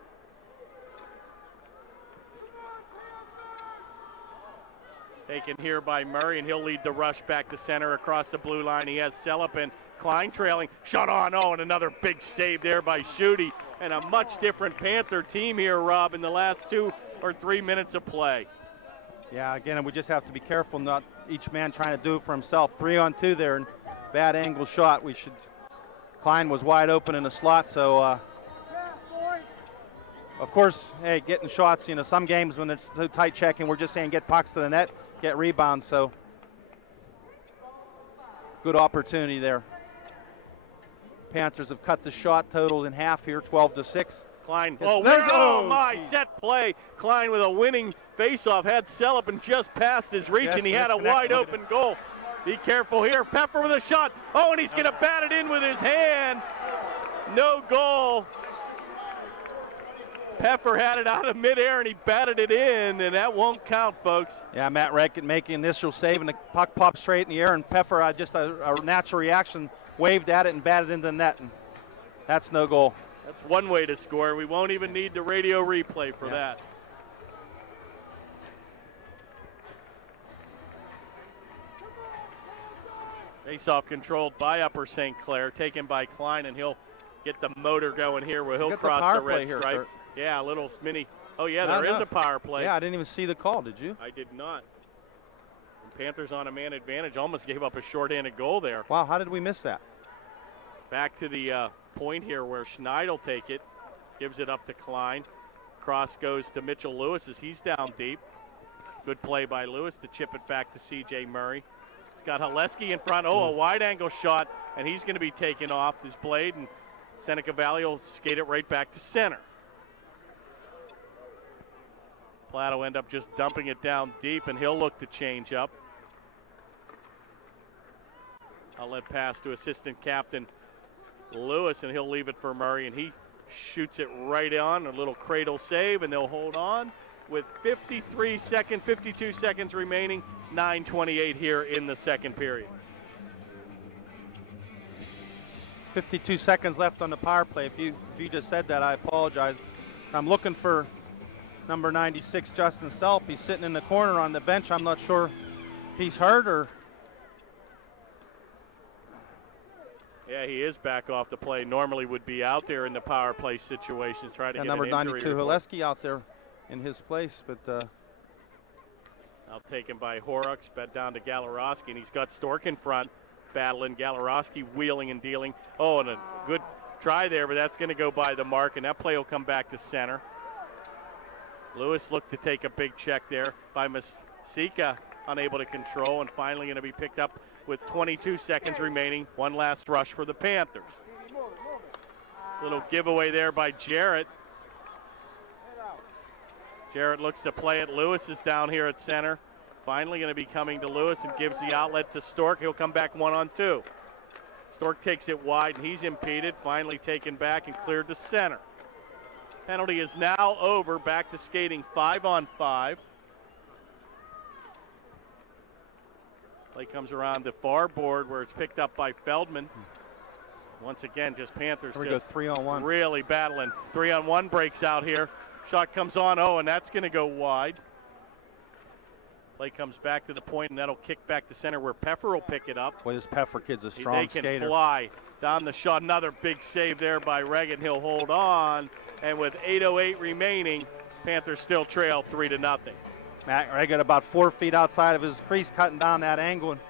Taken here by Murray, and he'll lead the rush back to center across the blue line. He has Sellett and Klein trailing. Shot on, and another big save there by Schutte. And a much different Panther team here, Rob, in the last 2 or 3 minutes of play. Yeah, again, we just have to be careful, not each man trying to do it for himself. 3-on-2 there, and bad angle shot. Klein was wide open in the slot, so of course, hey, getting shots, some games when it's too tight checking, we're just saying get pucks to the net, get rebounds, so good opportunity there. Panthers have cut the shot totals in half here, 12-6. Klein, my set play. Klein with a winning faceoff, had Sellett and just past his reach, and he had a wide open goal. Be careful here. Peffer with a shot. And he's going to bat it in with his hand. No goal. Peffer had it out of midair, and he batted it in, and that won't count, folks. Yeah, Matt Reckett making initial save, and the puck popped straight in the air, and Peffer, just a natural reaction, waved at it and batted into the net, and that's no goal. That's one way to score. We won't even need the radio replay for that. Face-off controlled by Upper St. Clair, taken by Klein, and he'll get the motor going here where he'll cross the red stripe. Yeah, a little mini. Oh, yeah, there is a power play. Yeah, I didn't even see the call, did you? I did not. And Panthers on a man advantage, almost gave up a short-handed goal there. Wow, how did we miss that? Back to the point here where Schneid will take it, gives it up to Klein. Cross goes to Mitchell Lewis as he's down deep. Good play by Lewis to chip it back to C.J. Murray. He's got Haleski in front. A wide-angle shot, and he's going to be taken off his blade, and Seneca Valley will skate it right back to center. Platt will end up just dumping it down deep, and he'll look to change up. Outlet pass to assistant captain Lewis, and he'll leave it for Murray, and he shoots it right on. A little cradle save, and they'll hold on. with 52 seconds remaining, 9:28 here in the second period. 52 seconds left on the power play. If you just said that, I apologize. I'm looking for number 96, Justin Selp. He's sitting in the corner on the bench. I'm not sure if he's hurt or. Yeah, he is back off the play. Normally would be out there in the power play situation, trying to get number an injury 92, report. Haleski out there in his place, but. Now taken by Horrocks, bet down to Galarowski, and he's got Stork in front, battling. Galarowski wheeling and dealing. Oh, and a good try there, but that's going to go by the mark, and that play will come back to center. Lewis looked to take a big check there by Masika, unable to control, and finally going to be picked up with 22 seconds remaining. One last rush for the Panthers. Little giveaway there by Jarrett. Jarrett looks to play it. Lewis is down here at center. Finally going to be coming to Lewis and gives the outlet to Stork. He'll come back 1-on-2. Stork takes it wide, and he's impeded. Finally taken back and cleared to center. Penalty is now over. Back to skating 5-on-5. Play comes around the far board where it's picked up by Feldman. Once again, just Panthers Here we just go, 3-on-1. really battling. 3-on-1 breaks out here. Shot comes on, oh, and that's going to go wide. Play comes back to the point, and that'll kick back to center where Peffer will pick it up. Boy, this Peffer kid's a strong skater. They can fly down the shot. Another big save there by Reagan. He'll hold on, and with 8:08 remaining, Panthers still trail 3-0. Matt Reagan about 4 feet outside of his crease, cutting down that angle. And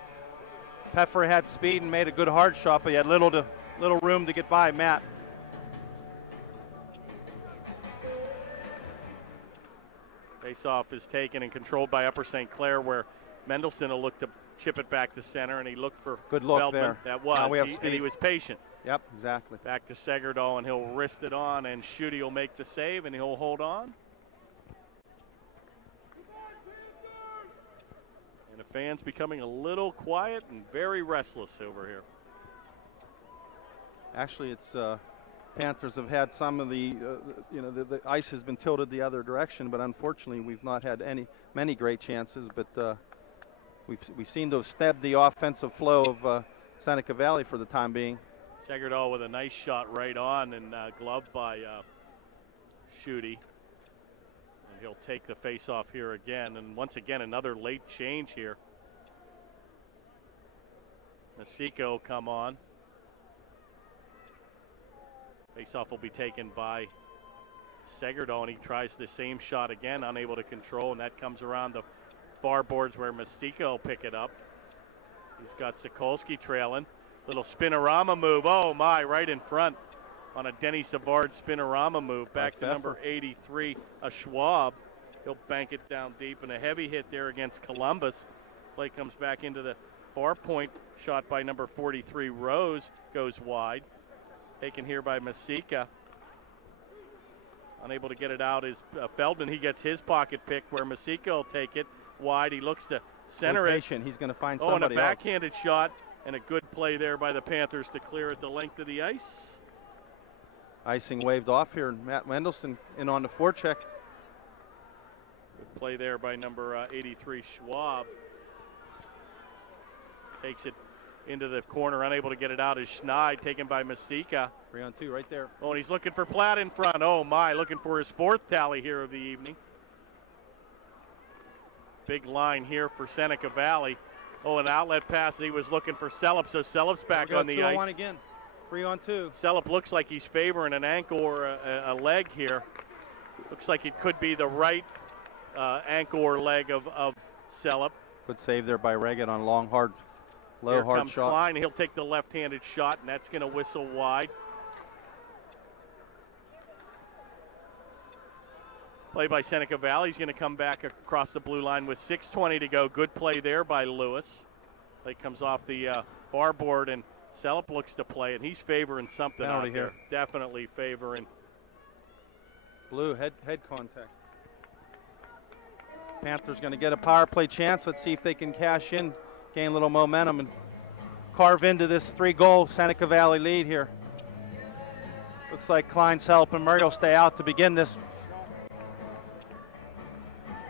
Peffer had speed and made a good hard shot, but he had little room to get by Matt. Face-off is taken and controlled by Upper St. Clair, where Mendelson will look to chip it back to center, and he looked for good look Feldman. there. That was, now we have and he was patient. Yep, exactly. Back to Segerdahl, and he'll wrist it on, and Schutte will make the save, and he'll hold on. And the fans becoming a little quiet and very restless over here. Actually, it's Panthers have had some of the, the ice has been tilted the other direction, but unfortunately we've not had many great chances. But we've seen to steb the offensive flow of Seneca Valley for the time being. Segerdahl with a nice shot right on, and gloved by Schutte. And he'll take the face-off here again, and once again another late change here. Masika will come on. Face-off will be taken by Segerdahl, and he tries the same shot again, unable to control, and that comes around the far boards where Masika will pick it up. He's got Sokolsky trailing. Little spinorama move. Oh, my, right in front on a Denny Savard spinorama move. Back to number 83, a Schwab. He'll bank it down deep, and a heavy hit there against Columbus. Play comes back into the far point. Shot by number 43, Rose, goes wide. Taken here by Masika. Unable to get it out is Feldman. He gets his pocket pick where Masika will take it wide. He looks to center it. He's going to find somebody. somebody And a backhanded shot, and a good play there by the Panthers to clear it the length of the ice. Icing waved off here, and Matt Mendelson in on the forecheck. Good play there by number 83, Schwab. Takes it into the corner, unable to get it out is Schneid, taken by Masika. 3-on-2 right there. Oh, and he's looking for Platt in front. Oh, my, looking for his fourth tally here of the evening. Big line here for Seneca Valley. Oh, an outlet pass. He was looking for Sellup, so Sellup's back on the ice. 2-on-1 again. 3-on-2. Sellup looks like he's favoring an ankle or a leg here. Looks like it could be the right ankle or leg of Sellup. Good save there by Reagan on long, hard, low, Here hard comes shot. Klein. He'll take the left-handed shot, and that's going to whistle wide. Play by Seneca Valley. He's going to come back across the blue line with 6:20 to go. Good play there by Lewis. Play comes off the far board, and Sellup looks to play, and he's favoring something out there. Here. Definitely favoring. Blue, head contact. Panthers going to get a power play chance. Let's see if they can cash in, gain a little momentum, and carve into this 3-goal Seneca Valley lead here. Looks like Klein, Sellup, and Murray will stay out to begin this.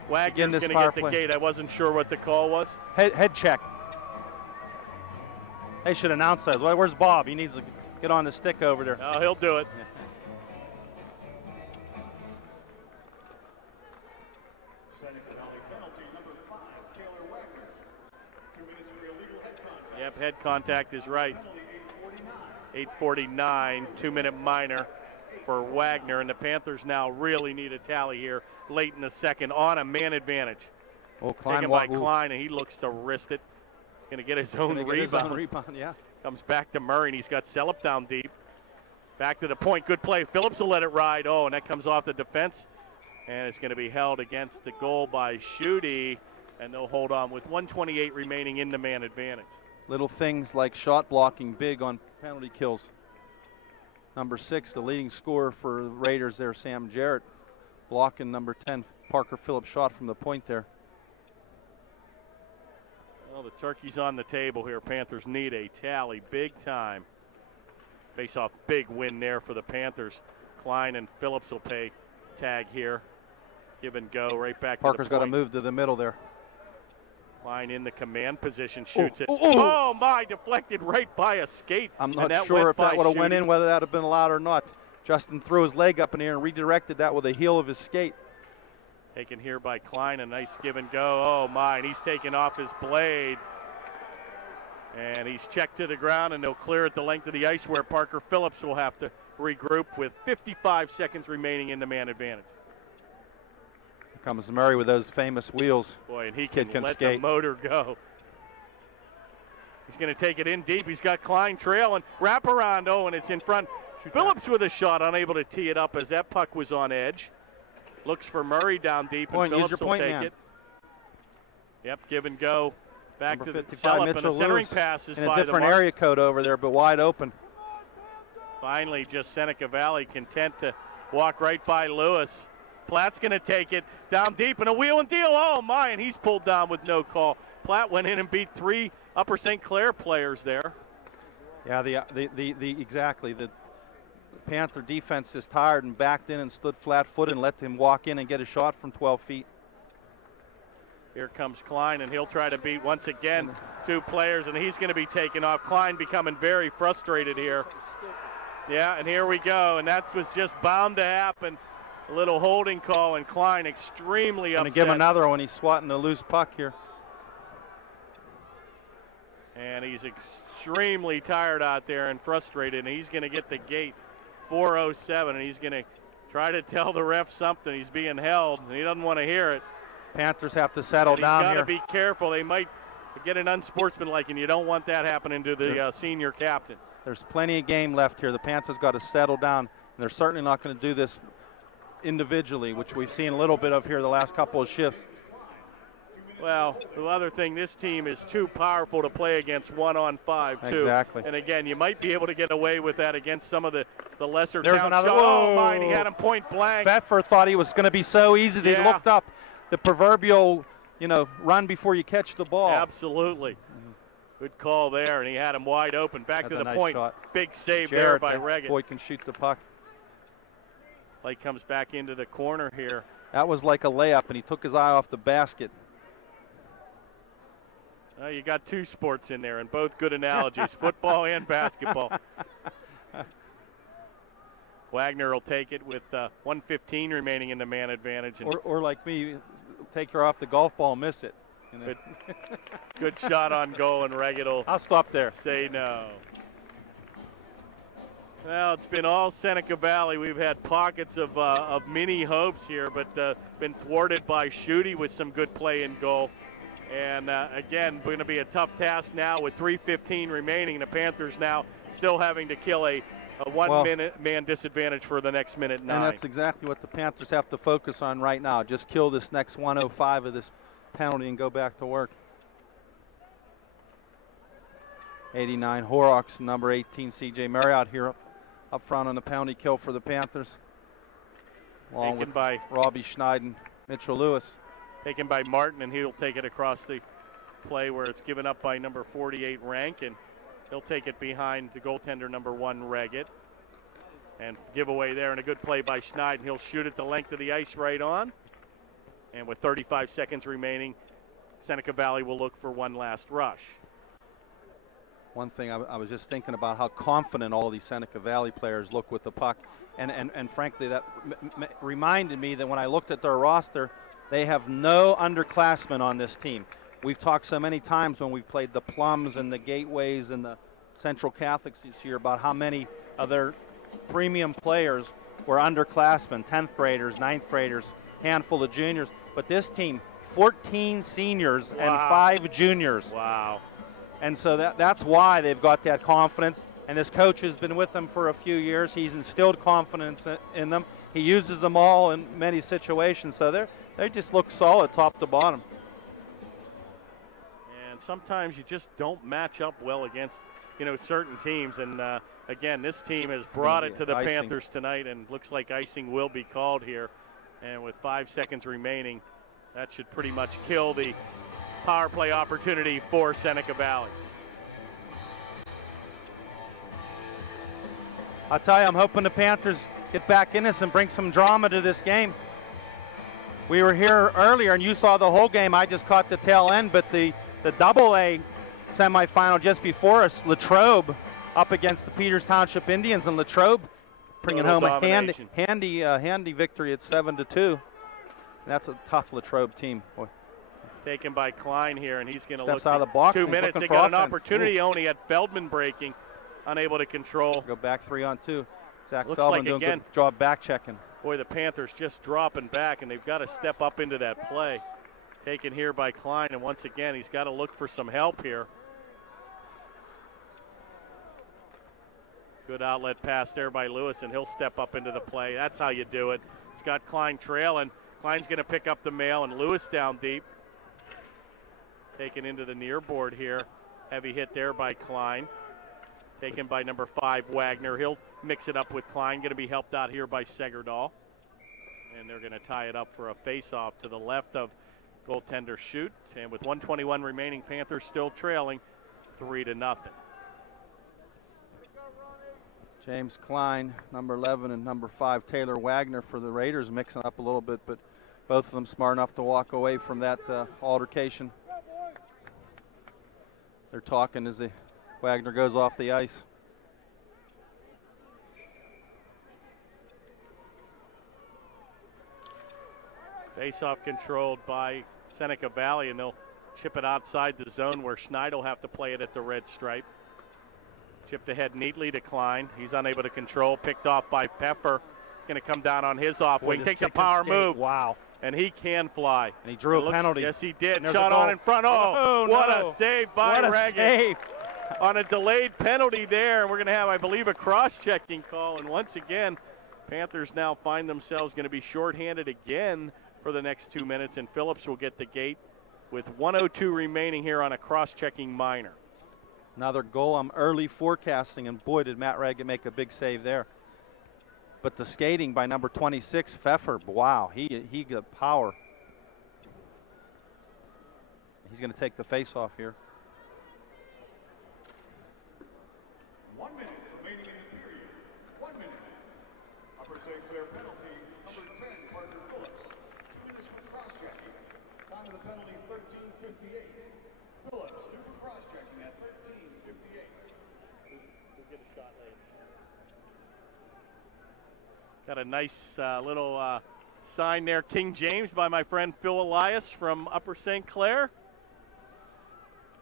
Wagner's going to get the gate. I wasn't sure what the call was. Head check. They should announce that. Well, where's Bob? He needs to get on the stick over there. Oh, he'll do it. Seneca Valley penalty number 5, Taylor Wagner. 2 minutes for illegal head contact. Yep, head contact is right. 8:49, 2-minute minor for Wagner, and the Panthers now really need a tally here late in the second on a man advantage. Oh, Klein, taken by Klein, and he looks to wrist it. Going to get his own rebound. Yeah. Comes back to Murray, and he's got Selup down deep. Back to the point, good play. Phillips will let it ride. Oh, and that comes off the defense, and it's going to be held against the goal by Schutte, and they'll hold on with 1:28 remaining in the man advantage. Little things like shot blocking big on penalty kills. Number 6, the leading scorer for the Raiders there, Sam Jarrett, blocking number 10, Parker Phillips shot from the point there. Well, the turkey's on the table here. Panthers need a tally big time. Face-off big win there for the Panthers. Klein and Phillips will pay tag here. Give and go right back Parker's to the point. got to move to the middle there. Klein in the command position, shoots it. Oh my, deflected right by a skate. I'm not sure if that would have went in, whether that would have been allowed or not. Justin threw his leg up in the air and redirected that with the heel of his skate. Taken here by Klein, a nice give and go. Oh my, and he's taken off his blade. And he's checked to the ground, and they'll clear it the length of the ice where Parker Phillips will have to regroup with 55 seconds remaining in the man advantage. Here comes Murray with those famous wheels. Boy, and he can let skate. The motor go. He's going to take it in deep. He's got Klein trailing. Wrap around, and it's in front. Phillips with a shot, unable to tee it up as that puck was on edge. Looks for Murray down deep, and Phillips will take it. Yep, give and go. Back to the Selup, and the centering pass is by the mark. In a different area code over there, but wide open. Finally, just Seneca Valley content to walk right by Lewis. Platt's going to take it down deep, and a wheel and deal. Oh, my, and he's pulled down with no call. Platt went in and beat 3 Upper St. Clair players there. Yeah, exactly. The Panther defense is tired and backed in and stood flat-footed and let him walk in and get a shot from 12 feet. Here comes Klein, and he'll try to beat once again 2 players, and he's going to be taken off. Klein becoming very frustrated here. Yeah, and here we go, and that was just bound to happen. A little holding call, and Klein extremely upset. Going to give him another one. He's swatting a loose puck here. And he's extremely tired out there and frustrated, and he's going to get the gate. 4:07, and he's going to try to tell the ref something. He's being held, and he doesn't want to hear it. Panthers have to settle down here. He's got to be careful. They might get an unsportsmanlike, and you don't want that happening to the senior captain. There's plenty of game left here. The Panthers got to settle down, and they're certainly not going to do this individually, which we've seen a little bit of here the last couple of shifts. Well, the other thing, this team is too powerful to play against 1-on-5, too. Exactly. And again, you might be able to get away with that against some of the lesser There's town another. shots. Oh, my, he had him point blank. Pfeffer thought he was going to be so easy. They looked up. The proverbial, run before you catch the ball. Absolutely. Good call there, and he had him wide open. Back to the point. Shot. Big save Jarrett, there by Regan. Boy can shoot the puck. Play comes back into the corner here. That was like a layup, and he took his eye off the basket. You got 2 sports in there, and both good analogies, football and basketball. Wagner will take it with 1:15 remaining in the man advantage. Or like me, take her off the golf ball and miss it. Good shot on goal, and Regan will I'll stop there. Say no. Well, it's been all Seneca Valley. We've had pockets of mini hopes here, but been thwarted by Schutte with some good play in goal. And again, going to be a tough task now with 3:15 remaining. The Panthers now still having to kill a 1-minute man disadvantage for the next minute 9. And that's exactly what the Panthers have to focus on right now. Just kill this next 1:05 of this penalty and go back to work. 89 Horrocks, number 18 C.J. Marriott here up front on the penalty kill for the Panthers. Along with Robbie Schneiden, Mitchell Lewis. Taken by Martin, and he'll take it across the play where it's given up by number 48 Rankin. He'll take it behind the goaltender number 1 Reggett. And giveaway there, and a good play by Schneiden. He'll shoot it the length of the ice right on. And with 35 seconds remaining, Seneca Valley will look for one last rush. One thing I was just thinking about how confident all these Seneca Valley players look with the puck. And frankly, that reminded me that when I looked at their roster, they have no underclassmen on this team. We've talked so many times when we've played the Plums and the Gateways and the Central Catholics this year about how many of their premium players were underclassmen, 10th graders, 9th graders, handful of juniors. But this team, 14 seniors and 5 juniors. Wow. And so that's why they've got that confidence. And this coach has been with them for a few years. He's instilled confidence in them. He uses them all in many situations. So they just look solid top to bottom. And sometimes you just don't match up well against, certain teams. And again, this team has brought it to the Panthers tonight, and looks like icing will be called here. And with 5 seconds remaining, that should pretty much kill the power play opportunity for Seneca Valley. I'll tell you, I'm hoping the Panthers get back in this and bring some drama to this game. We were here earlier, and you saw the whole game. I just caught the tail end, but the AA semifinal just before us, Latrobe up against the Peters Township Indians, and Latrobe bringing home a handy victory at 7-2. And that's a tough Latrobe team. Boy. Taken by Klein here, and he's going to look out of the box. 2 minutes. They got an opportunity. Only had Feldman breaking, unable to control. Go back 3-on-2. Zach Looks Feldman like doing again, good job back checking. Boy, the Panthers just dropping back, and they've got to step up into that play. Taken here by Klein, and once again, he's got to look for some help here. Good outlet pass there by Lewis, and he'll step up into the play. That's how you do it. He's got Klein trailing. Klein's going to pick up the mail, and Lewis down deep. Taken into the near board here. Heavy hit there by Klein. Taken by number 5, Wagner. He'll mix it up with Klein. Going to be helped out here by Segerdahl. And they're going to tie it up for a face-off to the left of goaltender Shoot. And with 1:21 remaining, Panthers still trailing 3-0. James Klein, number 11, and number 5, Taylor Wagner for the Raiders, mixing up a little bit, but both of them smart enough to walk away from that altercation. They're talking as Wagner goes off the ice. Face-off controlled by Seneca Valley, and they'll chip it outside the zone where Schneid will have to play it at the red stripe. Chipped ahead neatly to Klein. He's unable to control. Picked off by Peffer. Going to come down on his off wing. Takes a power move. Wow. And he can fly. And he drew a penalty. Yes, he did. Shot on in front. Oh, what a save by Reagan. On a delayed penalty there. And we're going to have, I believe, a cross-checking call. And once again, Panthers now find themselves going to be shorthanded again for the next 2 minutes. And Phillips will get the gate with 1:02 remaining here on a cross-checking minor. Another goal. I'm early forecasting, and boy, did Matt Reagan make a big save there. But the skating by number 26, Pfeffer, wow, he got power. He's going to take the face-off here. 1 minute remaining in the period. 1 minute. Upper St. Clair penalty, number 10, Parker Phillips. 2 minutes for cross-checking. Time of the penalty, 13:58. Phillips, due for cross-checking at 13:58. We'll get a shot later. Got a nice little sign there, King James, by my friend Phil Elias from Upper St. Clair.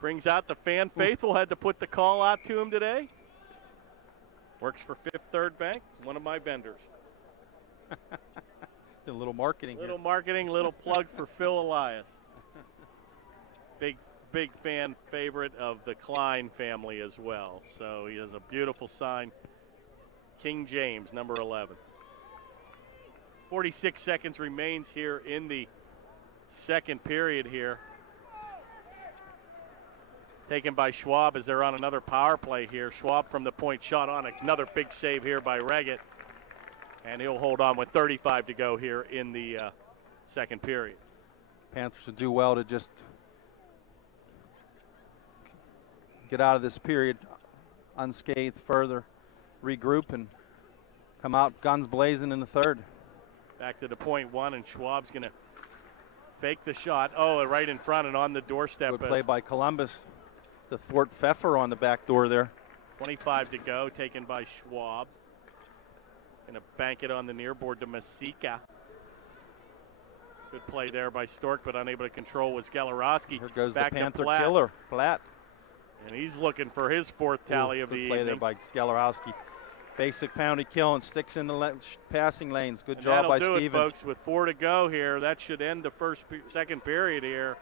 Brings out the fan faithful. Had to put the call out to him today. Works for Fifth Third Bank, one of my vendors. A little marketing Little marketing, little plug for Phil Elias. Big fan favorite of the Klein family as well. So he has a beautiful sign. King James, number 11. 46 seconds remains here in the second period here. Taken by Schwab as they're on another power play here. Schwab from the point shot on another big save here by Reggett. And he'll hold on with 35 to go here in the second period. Panthers would do well to just get out of this period unscathed further, regroup, and come out guns blazing in the third. Back to the point one, and Schwab's going to Fake the shot. Oh, right in front and on the doorstep. Good play by Columbus to thwart Pfeffer on the back door there. 25 to go, taken by Schwab. Gonna bank it on the near board to Masika. Good play there by Stork, but unable to control was Galarowski. Here goes back the Panther to Platt. killer, Platt. And he's looking for his fourth tally of the evening. Good play there by Galarowski. Basic penalty kill and sticks in the passing lanes. Good job by Steven. Steven. Folks, with 4 to go here, that should end the second period here.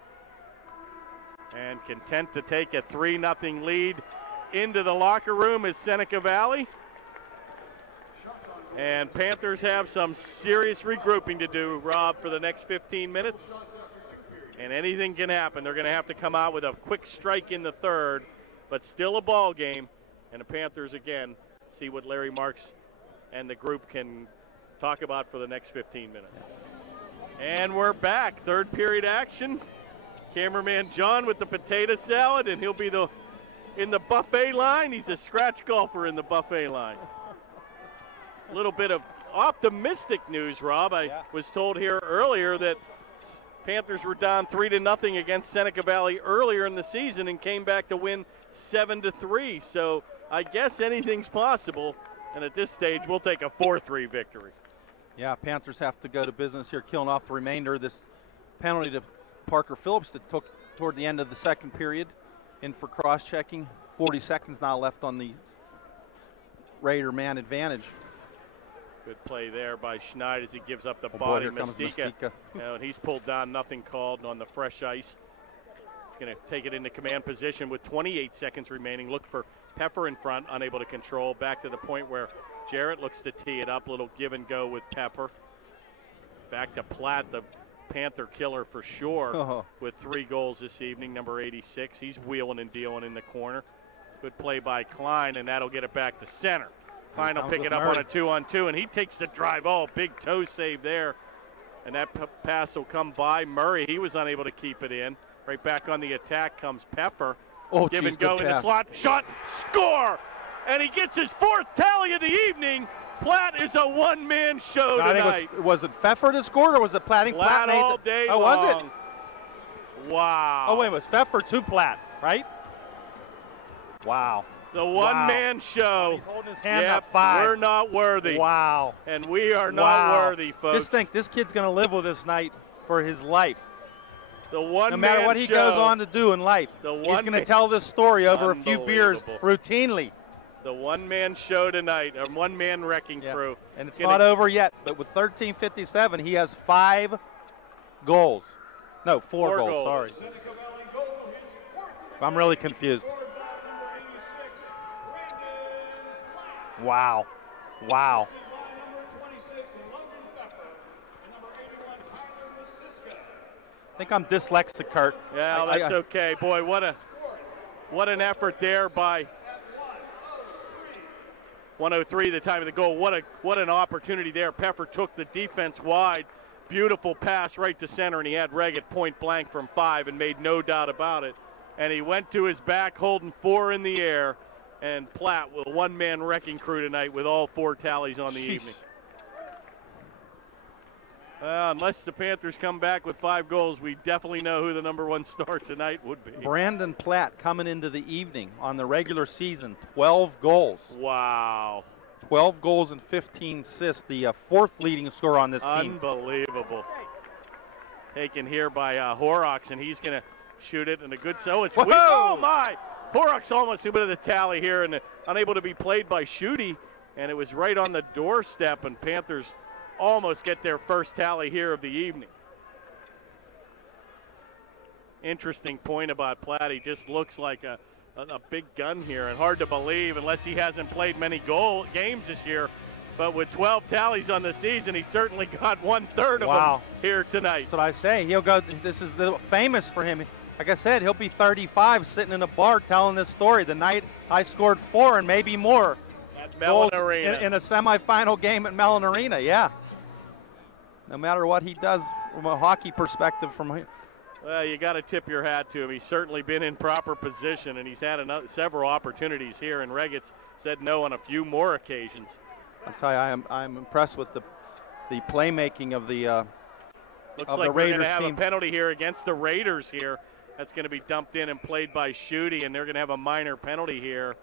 And content to take a 3-0 lead into the locker room is Seneca Valley. And Panthers have some serious regrouping to do, Rob, for the next 15 minutes. And anything can happen. They're going to have to come out with a quick strike in the third, but still a ball game. And the Panthers, again, see what Larry Marks and the group can talk about for the next 15 minutes. And we're back. Third period action. Cameraman John with the potato salad, and he'll be in the buffet line. He's a scratch golfer in the buffet line. A little bit of optimistic news, Rob. I was told here earlier that Panthers were down 3-0 against Seneca Valley earlier in the season and came back to win 7-3. So I guess anything's possible. And at this stage, we'll take a 4-3 victory. Yeah, Panthers have to go to business here, killing off the remainder of this penalty to Parker Phillips that took toward the end of the second period. In for cross-checking. 40 seconds now left on the Raider man advantage. Good play there by Schneid as he gives up the body. Mastika. And he's pulled down, nothing called on the fresh ice. He's going to take it into command position with 28 seconds remaining. Look for Pfeffer in front, unable to control. Back to the point where Jarrett looks to tee it up. Little give and go with Pfeffer. Back to Platt, the Panther killer for sure, with 3 goals this evening, number 86. He's wheeling and dealing in the corner. Good play by Klein, and that'll get it back to center. Klein will pick it up on a 2-on-2, and he takes the drive. Oh, big toe save there. And that pass will come by Murray. He was unable to keep it in. Right back on the attack comes Pfeffer. Oh, give and go in the slot. Shot, score! And he gets his 4th tally of the evening. Platt is a one-man show tonight. I think was it Pfeffer that scored, or was it Platt? I think Platt all day long. Was it? Wow. Oh, wait, it was Pfeffer to Platt, right? Wow. The one-man show. He's holding his hand up 5. We're not worthy. Wow. And we are not worthy, folks. Just think, this kid's going to live with this night for his life. The one-man show. No matter what he goes on to do in life, he's going to tell this story over a few beers routinely. The one-man show tonight, a one-man wrecking crew. And it's not over yet, but with 13:57, he has 5 goals. No, 4 goals, sorry. I'm really confused. Wow. Wow. I think I'm dyslexic, Kurt. Yeah, that's okay. Boy, what an effort there by 1:03 the time of the goal. What an opportunity there. Pfeffer took the defense wide. Beautiful pass right to center, and he had Reggett point blank from 5 and made no doubt about it. And he went to his back holding 4 in the air. And Platt will one-man wrecking crew tonight with all 4 tallies on the evening. Unless the Panthers come back with 5 goals, we definitely know who the number 1 star tonight would be. Brandon Platt coming into the evening on the regular season, 12 goals. Wow. 12 goals and 15 assists, the 4th leading scorer on this team. Unbelievable. Taken here by Horrocks, and he's going to shoot it, and a good so. It's oh my! Horrocks almost a bit of the tally here, and unable to be played by Schutte, and it was right on the doorstep, and Panthers almost get their first tally here of the evening. Interesting point about Platt. He just looks like a big gun here, and hard to believe unless he hasn't played many games this year. But with 12 tallies on the season, he certainly got 1/3 of them here tonight. That's what I say. He'll go. This is famous for him. Like I said, he'll be 35 sitting in a bar telling this story. The night I scored 4 and maybe more at Mellon Arena in a semifinal game at Mellon Arena. Yeah. No matter what he does from a hockey perspective, from here. Well, you got to tip your hat to him. He's certainly been in proper position, and he's had several opportunities here. And Reggett's said no on a few more occasions. I'll tell you, I'm impressed with the playmaking of the Looks like we're going to have a penalty here against the Raiders here. That's going to be dumped in and played by Schutte, and they're going to have a minor penalty here.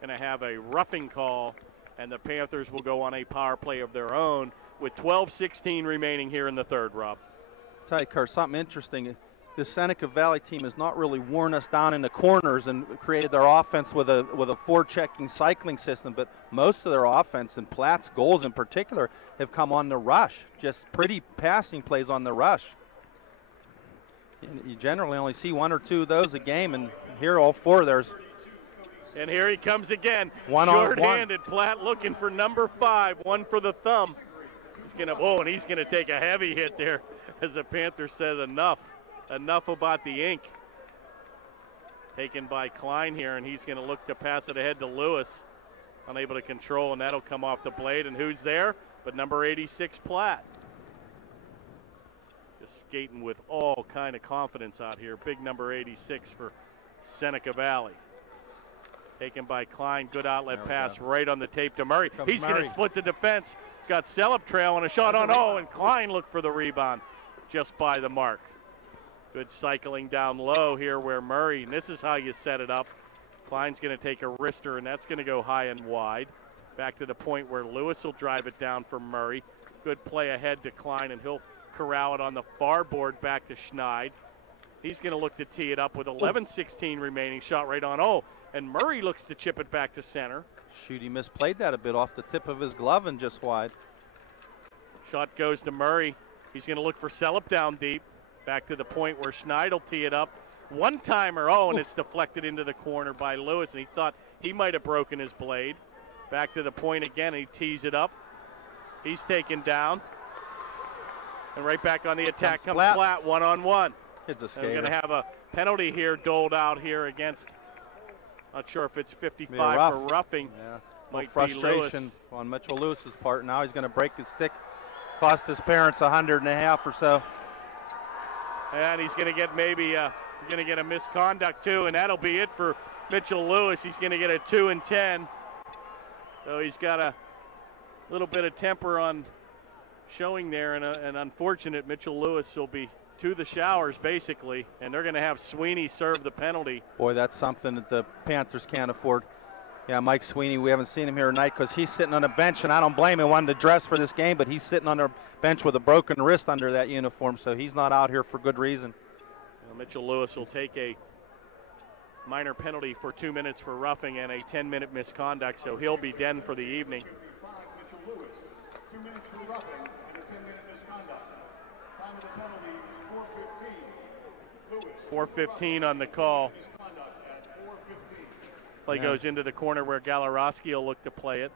Going to have a roughing call, and the Panthers will go on a power play of their own with 12:16 remaining here in the third, Rob. I'll tell you, Kurt, something interesting. This Seneca Valley team has not really worn us down in the corners and created their offense with a forechecking cycling system, but most of their offense and Platt's goals in particular have come on the rush, just pretty passing plays on the rush. You generally only see one or two of those a game, and here all four of theirs. And here he comes again. Short-handed. Platt looking for number 5, one for the thumb. And he's gonna take a heavy hit there, as the Panthers said enough about the ink. Taken by Klein here, and he's gonna look to pass it ahead to Lewis. Unable to control, and that'll come off the blade, and who's there but number 86, Platt. Just skating with all kind of confidence out here. Big number 86 for Seneca Valley. Taken by Klein, good outlet pass right on the tape to Murray. He's going to split the defense. Got Selup trailing a shot on, and Klein looked for the rebound just by the mark. Good cycling down low here where Murray, and this is how you set it up. Klein's going to take a wrister, and that's going to go high and wide. Back to the point where Lewis will drive it down for Murray. Good play ahead to Klein, and he'll corral it on the far board back to Schneid. He's going to look to tee it up with 11:16 remaining. Shot right on, and Murray looks to chip it back to center. Shoot, he misplayed that a bit off the tip of his glove and just wide. Shot goes to Murray. He's going to look for Selup down deep. Back to the point where Schneid will tee it up. One-timer, and it's deflected into the corner by Lewis, and he thought he might have broken his blade. Back to the point again, and he tees it up. He's taken down. And right back on the attack comes Platt, one-on-one. It's a skater. We're going to have a penalty here doled out here against, not sure if it's 55 for roughing. Yeah. Might frustration be on Mitchell Lewis's part. Now he's going to break his stick. Cost his parents $150 or so. And he's going to get a misconduct too, and that'll be it for Mitchell Lewis. He's going to get a 2 and 10. So he's got a little bit of temper on showing there, and an unfortunate Mitchell Lewis will be to the showers basically, and they're going to have Sweeney serve the penalty. Boy, that's something that the Panthers can't afford. Yeah, Mike Sweeney, we haven't seen him here tonight because he's sitting on a bench, and I don't blame him. He wanted to dress for this game, but he's sitting on a bench with a broken wrist under that uniform, so he's not out here for good reason. Well, Mitchell Lewis will take a minor penalty for 2 minutes for roughing and a 10-minute misconduct, so he'll be done for the evening. Mitchell Lewis, 2 minutes for roughing and a 10-minute misconduct. Time of the penalty, 4:15 on the call. Play goes into the corner where Galarowski will look to play it.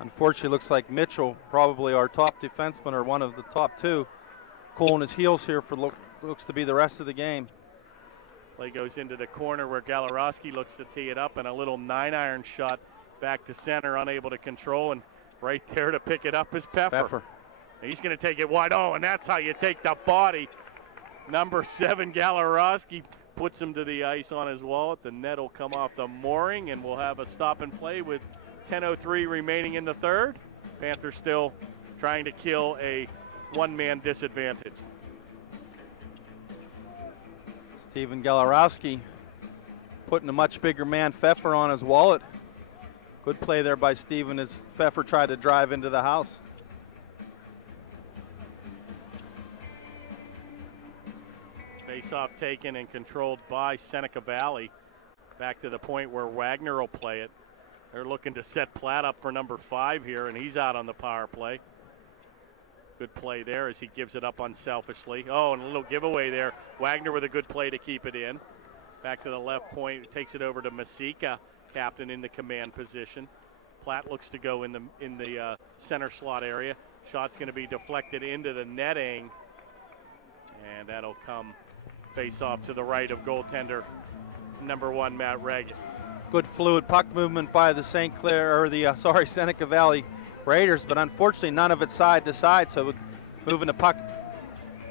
Unfortunately, looks like Mitchell, probably our top defenseman or one of the top two, cooling his heels here for looks to be the rest of the game. Play goes into the corner where Galarowski looks to tee it up, and a little 9-iron shot back to center, unable to control, and right there to pick it up is Pfeffer. He's going to take it wide. And that's how you take the body. Number 7, Galarowski, puts him to the ice on his wallet. The net will come off the mooring, and we'll have a stop and play with 10:03 remaining in the third. Panthers still trying to kill a one-man disadvantage. Steven Galarowski putting a much bigger man, Pfeffer, on his wallet. Good play there by Steven as Pfeffer tried to drive into the house. Face-off taken and controlled by Seneca Valley. Back to the point where Wagner will play it. They're looking to set Platt up for number 5 here, and he's out on the power play. Good play there as he gives it up unselfishly. And a little giveaway there. Wagner with a good play to keep it in. Back to the left point, takes it over to Masika, captain in the command position. Platt looks to go in the center slot area. Shot's going to be deflected into the netting, and that'll come face off to the right of goaltender number 1, Matt Reagan. Good fluid puck movement by the Seneca Valley Raiders, but unfortunately none of it side to side, so moving the puck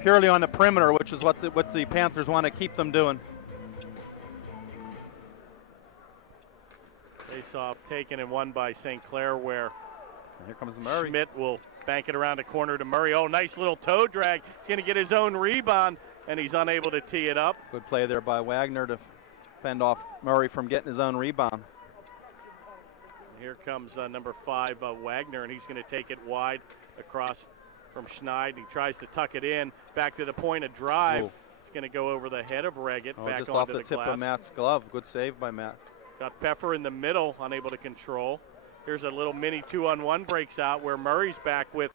purely on the perimeter, which is what the Panthers want to keep them doing. Face off taken and won by St. Clair, where Here comes Murray. Schmidt will bank it around the corner to Murray. Oh, nice little toe drag. He's going to get his own rebound, and he's unable to tee it up. Good play there by Wagner to fend off Murray from getting his own rebound. Here comes number 5, Wagner, and he's going to take it wide across from Schneid. He tries to tuck it in. Back to the point of drive. Ooh. It's going to go over the head of Reggett. Back just onto off the tip glass. of Matt's glove. Good save by Matt. Got Peffer in the middle, unable to control. Here's a little mini 2-on-1 breaks out where Murray's back with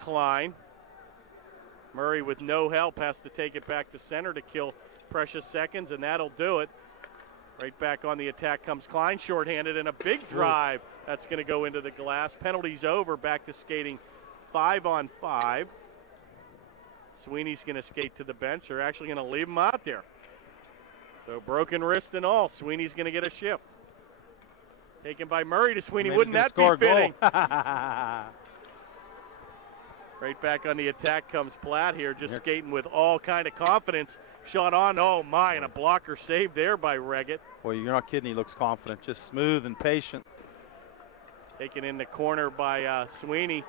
Klein. Murray with no help has to take it back to center to kill precious seconds, and that'll do it. Right back on the attack comes Klein, shorthanded, and a big drive. That's going to go into the glass. Penalty's over, back to skating 5-on-5. Sweeney's going to skate to the bench. They're actually going to leave him out there. So broken wrist and all, Sweeney's going to get a shift. Taken by Murray to Sweeney. Wouldn't that be fitting? Right back on the attack comes Platt here, just skating with all kind of confidence. Shot on, oh my, and a blocker save there by Reggett. Boy, you're not kidding, he looks confident, just smooth and patient. Taken in the corner by Sweeney,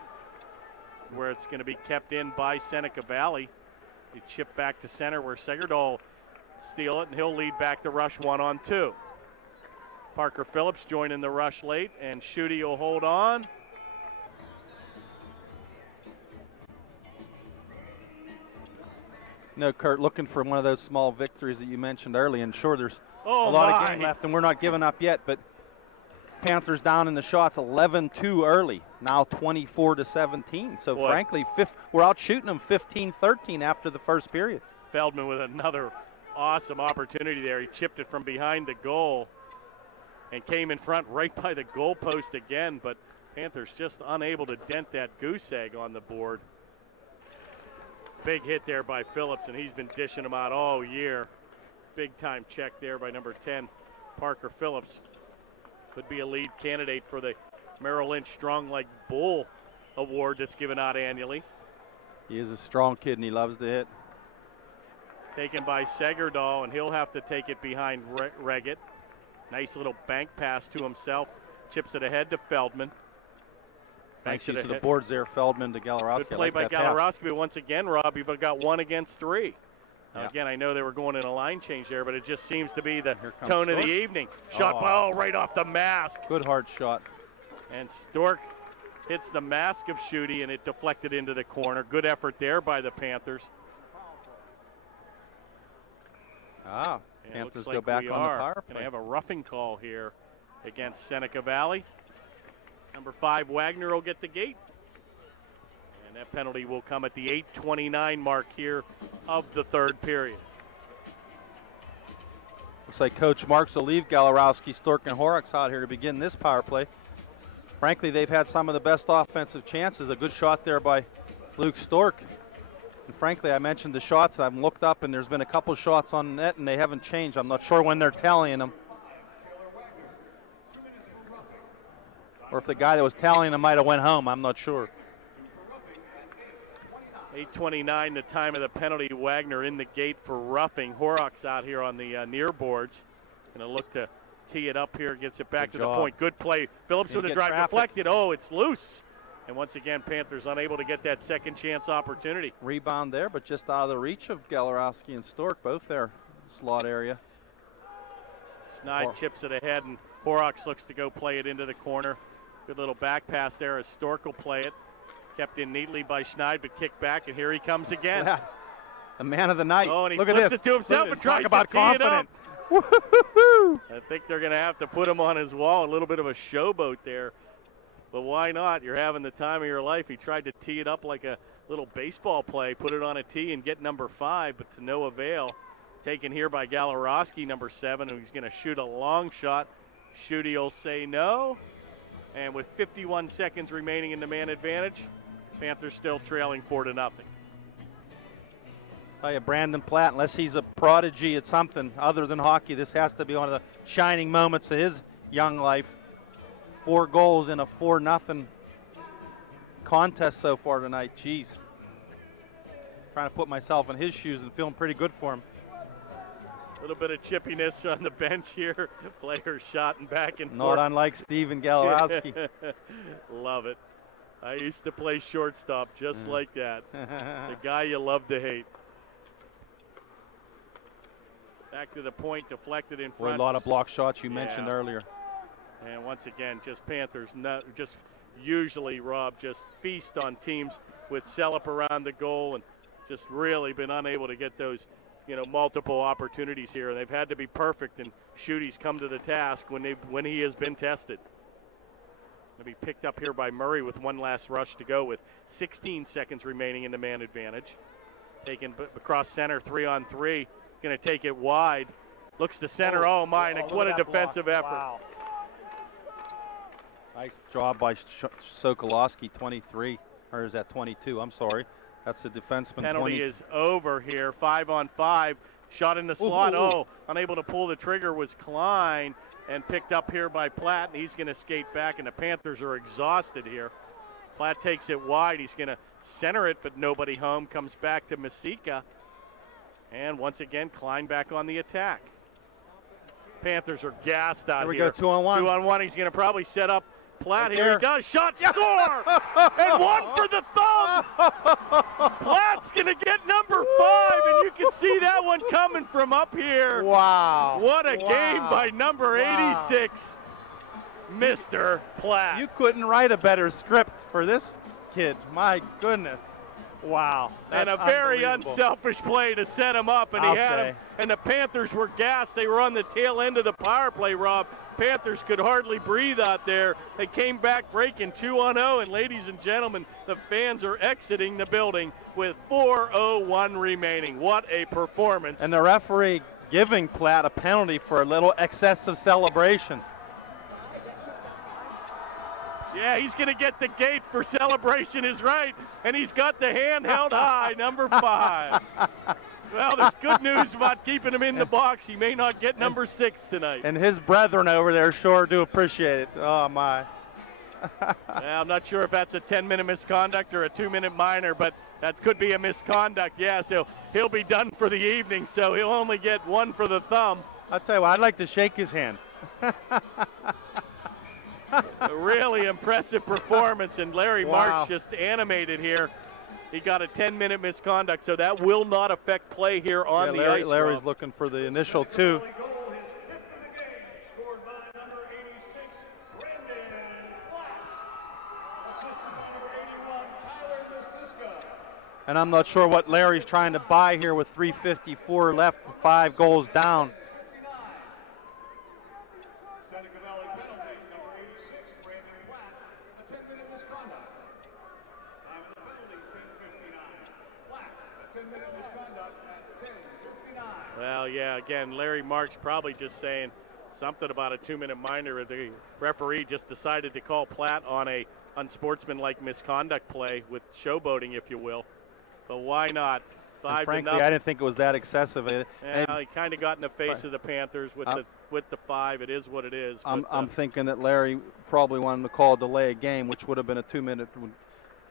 where it's going to be kept in by Seneca Valley. You chip back to center where Segerdahl will steal it, and he'll lead back the rush 1-on-2. Parker Phillips joining the rush late, and Schutte will hold on. No, Kurt, looking for one of those small victories that you mentioned early, and sure, there's a lot of game left, and we're not giving up yet, but Panthers down in the shots 11-2 early, now 24-17. So frankly, we're out shooting them 15-13 after the first period. Feldman with another awesome opportunity there. He chipped it from behind the goal and came in front right by the goal post again, but Panthers just unable to dent that goose egg on the board. Big hit there by Phillips, and he's been dishing them out all year. Big time check there by number 10, Parker Phillips. Could be a lead candidate for the Merrill Lynch Strong Like Bull award that's given out annually. He is a strong kid, and he loves to hit. Taken by Segerdahl, and he'll have to take it behind Reggett. Nice little bank pass to himself. Chips it ahead to Feldman. Nice use of the boards there, Feldman to Galarowski. Good play by Galarowski, but once again, Rob, you've got 1 against 3. Now, again, I know they were going in a line change there, but it just seems to be the tone of the evening. Shot ball right off the mask. Good hard shot. And Stork hits the mask of Schutte, and it deflected into the corner. Good effort there by the Panthers. Panthers go back on the power play. Going to have a roughing call here against Seneca Valley. Number 5, Wagner will get the gate. And that penalty will come at the 8:29 mark here of the third period. Looks like Coach Marks will leave Galarowski, Stork, and Horrocks out here to begin this power play. Frankly, they've had some of the best offensive chances. A good shot there by Luke Stork. And frankly, I mentioned the shots. I've looked up, and there's been a couple shots on net, and they haven't changed. I'm not sure when they're tallying them. Or if the guy that was tallying them might have went home. I'm not sure. 8:29, the time of the penalty. Wagner in the gate for roughing. Horrocks out here on the near boards. Going to look to tee it up here. Gets it back to the point. Good play. Phillips with a drive deflected. Oh, it's loose. And once again, Panthers unable to get that second chance opportunity. Rebound there, but just out of the reach of Galarowski and Stork, both their slot area. Schneid chips it ahead, and Horrocks looks to go play it into the corner. Good little back pass there as Stork will play it. Kept in neatly by Schneid, but kicked back, and here he comes again. The man of the night. Oh, and he Look flips at this. it to himself and tries to tee it up. I think they're going to have to put him on his wall. A little bit of a showboat there. But why not? You're having the time of your life. He tried to tee it up like a little baseball play, put it on a tee and get number 5, but to no avail. Taken here by Galarowski, number 7, who's going to shoot a long shot. Schutte will say no. And with 51 seconds remaining in the man advantage, Panthers still trailing 4-0. Tell you, Brandon Platt, unless he's a prodigy at something other than hockey, this has to be one of the shining moments of his young life. 4 goals in a 4-0 contest so far tonight. Jeez. Trying to put myself in his shoes and feeling pretty good for him. A little bit of chippiness on the bench here. Players shotting back and Not forth. unlike Steven Galarowski. Love it. I used to play shortstop just like that. The guy you love to hate. Back to the point, deflected in front. A lot of block shots you mentioned earlier. And once again, just Panthers, just usually, Rob, just feast on teams with Celup around the goal and just really been unable to get those, multiple opportunities here. And they've had to be perfect, and Schuette's come to the task when he has been tested. Going to be picked up here by Murray with one last rush to go with 16 seconds remaining in the man advantage. Taken across center, 3-on-3. Going to take it wide. Looks to center. Oh my, what a defensive effort. Wow. Nice job by Sokolowski, 23. Or is that 22? I'm sorry. That's the defenseman. Penalty is over here. 5-on-5. Shot in the slot. Oh, unable to pull the trigger was Klein, and picked up here by Platt, and he's going to skate back, and the Panthers are exhausted here. Platt takes it wide. He's going to center it, but nobody home. Comes back to Masika. And once again, Klein back on the attack. Panthers are gassed out here. Here we go, 2-on-1. 2-on-1. He's going to probably set up Platt. Here he does. Shot, score! And one for the thumb! Platt's going to get number 5, and you can see that one coming from up here. Wow. What a game by number 86, Mr. Platt. You couldn't write a better script for this kid. My goodness. Wow. And a very unselfish play to set him up, and he had him. And the Panthers were gassed. They were on the tail end of the power play, Rob. Panthers could hardly breathe out there. They came back breaking 2-0, and ladies and gentlemen, the fans are exiting the building with 4:01 remaining. What a performance. And the referee giving Platt a penalty for a little excessive celebration. Yeah, he's going to get the gate for celebration is right, and he's got the hand held high, number 5. Well, there's good news about keeping him in the box. He may not get number 6 tonight. And his brethren over there sure do appreciate it. Oh, my. Yeah, I'm not sure if that's a 10-minute misconduct or a 2-minute minor, but that could be a misconduct. Yeah, so he'll be done for the evening, so he'll only get 1 for the thumb. I'll tell you what, I'd like to shake his hand. A really impressive performance, and Larry March just animated here. He got a 10-minute misconduct, so that will not affect play here on the ice. Larry's looking for the initial 2. And I'm not sure what Larry's trying to buy here with 3:54 left, 5 goals down. Seneca Valley penalty, number 86, Brandon Platt, a 10-minute misconduct. Time of the penalty, 10:59. Platt, a 10-minute misconduct at 10:59. Well, yeah, again, Larry March probably just saying something about a 2-minute minor. The referee just decided to call Platt on a unsportsmanlike misconduct play with showboating, if you will. But why not? 5-0. Frankly, I didn't think it was that excessive. Yeah, he kind of got in the face of the Panthers with the 5. It is what it is. I'm thinking that Larry probably wanted to call a delay a game, which would have been a 2-minute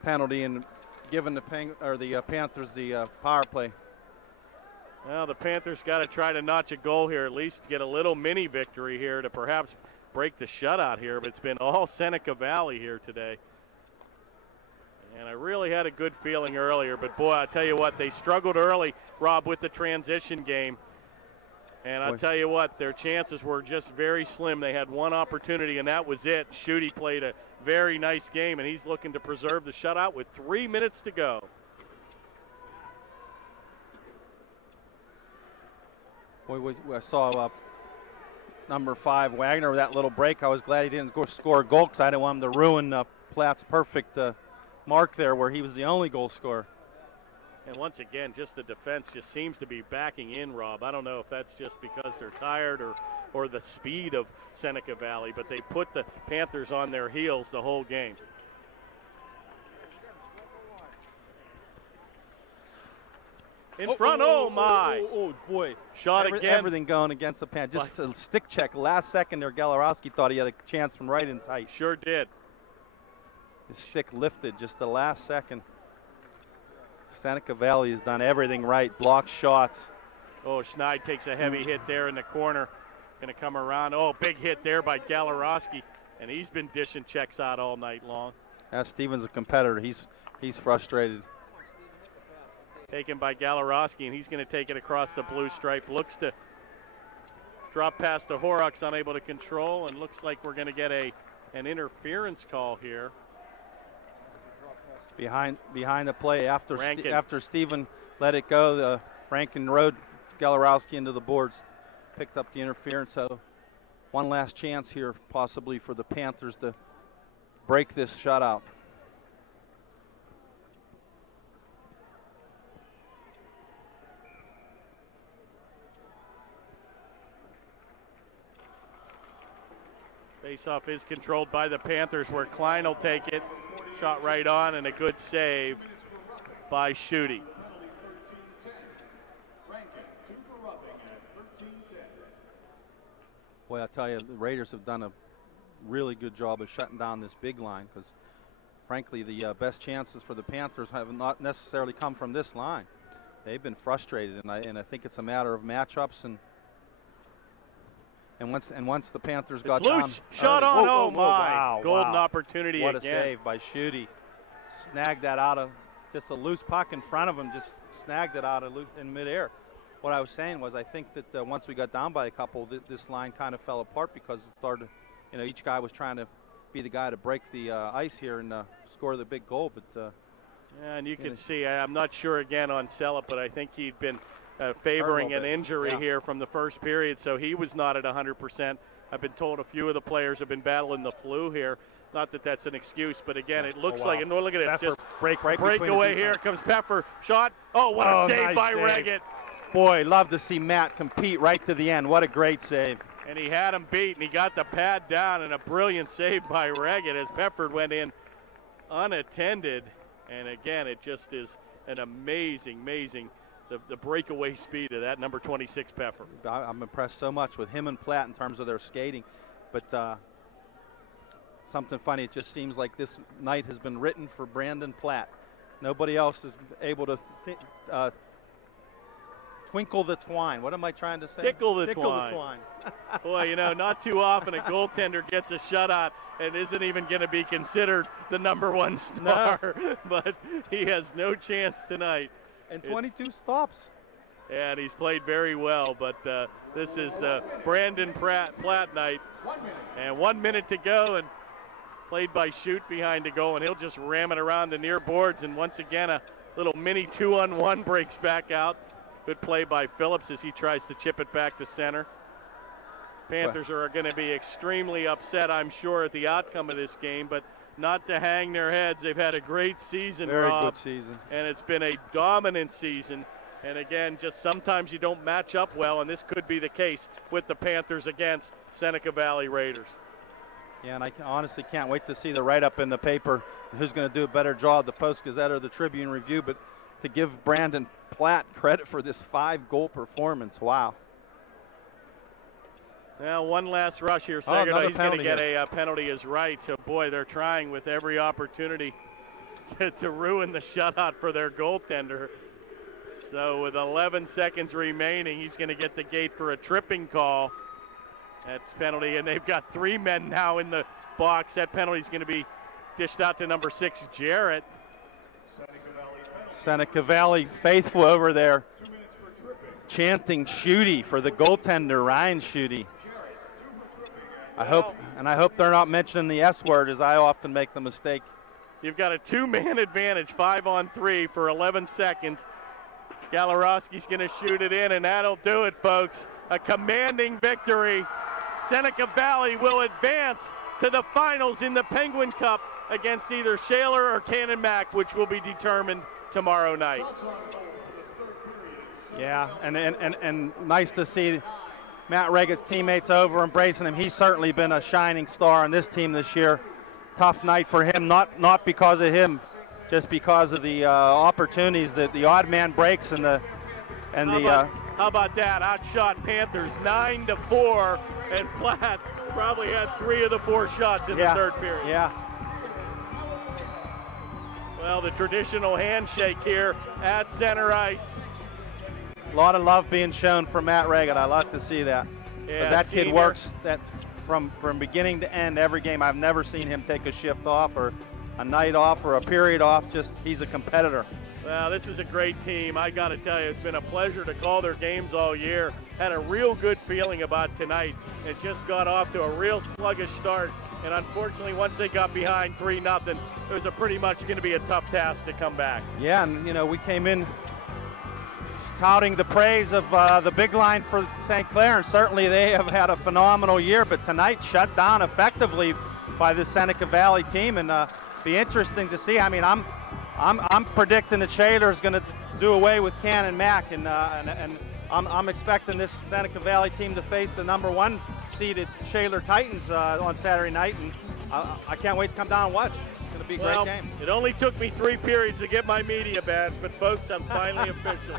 penalty and given the Panthers the power play. Well, the Panthers got to try to notch a goal here, at least get a little mini victory here to perhaps break the shutout here. But it's been all Seneca Valley here today. And I really had a good feeling earlier, but boy, I tell you what, they struggled early, Rob, with the transition game. And I'll tell you what, their chances were just very slim. They had one opportunity, and that was it. Schuette played a very nice game, and he's looking to preserve the shutout with 3 minutes to go. Boy, I saw number 5, Wagner, with that little break. I was glad he didn't score a goal because I didn't want him to ruin Platt's perfect mark there where he was the only goal scorer. And once again, just the defense just seems to be backing in, Rob. I don't know if that's just because they're tired or the speed of Seneca Valley, but they put the Panthers on their heels the whole game. In front, oh my. Oh, boy. Shot again. Everything going against the Panthers. Just a stick check. Last second there, Galarowski thought he had a chance from right in tight. Sure did. His stick lifted just the last second. Seneca Valley has done everything right. Block shots. Oh, Schneid takes a heavy hit there in the corner. Going to come around. Oh, big hit there by Galarowski. And he's been dishing checks out all night long. Steven's a competitor. He's frustrated. Taken by Galarowski, and he's going to take it across the blue stripe. Looks to drop past the Horrocks, unable to control, and looks like we're going to get an interference call here. Behind the play after Steven let it go, the Rankin rode Galarowski into the boards, picked up the interference. So one last chance here possibly for the Panthers to break this shutout. Faceoff is controlled by the Panthers, where Klein will take it. Shot right on, and a good save by Schutte. Boy, I tell you, the Raiders have done a really good job of shutting down this big line, because frankly, the best chances for the Panthers have not necessarily come from this line. They've been frustrated, and I think it's a matter of matchups and once the Panthers got loose. down, Shot on. whoa, Oh my! Wow, Golden wow. opportunity What again. What a save by Schutte. Snagged that out of just a loose puck in front of him. Just snagged it out of in midair. What I was saying was, I think that once we got down by a couple, this line kind of fell apart because it started. Each guy was trying to be the guy to break the ice here and score the big goal. But yeah, and you can see, I'm not sure again on Sellepp, but I think he'd been favoring an injury here from the first period, so he was not at 100%. I've been told a few of the players have been battling the flu here. Not that that's an excuse, but again, it looks like, and look at this, just breakaway here. Comes Peffer, shot. Oh, what a save by Reggett. Boy, love to see Matt compete right to the end. What a great save. And he had him beat, and he got the pad down, and a brilliant save by Reggett as Peffer went in unattended. And again, it just is an amazing the breakaway speed of that number 26 Peffer. I'm impressed so much with him and Platt in terms of their skating. But something funny, it just seems like this night has been written for Brandon Platt. Nobody else is able to twinkle the twine. What am I trying to say? Tickle the twine. Boy, not too often a goaltender gets a shutout and isn't even going to be considered the number one star. No. But he has no chance tonight. And 22 stops. Yeah, and he's played very well. But this is the Brandon Platt night. And 1 minute to go, and played by Schutte behind the goal. And he'll just ram it around the near boards. And once again, a little mini 2-on-1 breaks back out. Good play by Phillips as he tries to chip it back to center. Panthers are going to be extremely upset, I'm sure, at the outcome of this game, but not to hang their heads. They've had a great season, Very Rob, good season. And it's been a dominant season. And again, just sometimes you don't match up well, and this could be the case with the Panthers against Seneca Valley Raiders. Yeah, and I honestly can't wait to see the write-up in the paper, who's going to do a better job, the Post-Gazette or the Tribune Review, but to give Brandon Platt credit for this 5-goal performance. Wow. Now, one last rush here. Saginaw, he's going to get a penalty is right. So, boy, they're trying with every opportunity to ruin the shutout for their goaltender. So, with 11 seconds remaining, he's going to get the gate for a tripping call. That's penalty, and they've got 3 men now in the box. That penalty is going to be dished out to number 6, Jarrett. Seneca Valley faithful over there chanting Schutte for the goaltender, Ryan Schutte. I hope they're not mentioning the S word, as I often make the mistake. You've got a 2-man advantage, 5-on-3 for 11 seconds. Galarowski's going to shoot it in, and that'll do it, folks. A commanding victory. Seneca Valley will advance to the finals in the Penguin Cup against either Shaler or Cannon Mac, which will be determined tomorrow night. Yeah, and nice to see Matt Reggett's teammates over embracing him. He's certainly been a shining star on this team this year. Tough night for him, not because of him, just because of the opportunities that the odd man breaks and the how about that? Outshot Panthers 9-4, and Platt probably had 3 of the 4 shots in the third period. Yeah. Well, the traditional handshake here at center ice. A lot of love being shown for Matt Reggett. I love to see that. Yeah, that kid senior. works that from beginning to end every game. I've never seen him take a shift off or a night off or a period off. Just he's a competitor. Well, this is a great team. I got to tell you, it's been a pleasure to call their games all year. Had a real good feeling about tonight. It just got off to a real sluggish start. And unfortunately, once they got behind 3-0, it was pretty much going to be a tough task to come back. Yeah, and you know, we came in touting the praise of the big line for St. Clair, and certainly they have had a phenomenal year, but tonight shut down effectively by the Seneca Valley team, and be interesting to see. I mean, I'm predicting that Shaler's going to do away with Cannon Mac, and I'm expecting this Seneca Valley team to face the #1 seeded Shaler Titans on Saturday night, and I can't wait to come down and watch. It's going to be a great game. It only took me 3 periods to get my media badge, but folks, I'm finally official.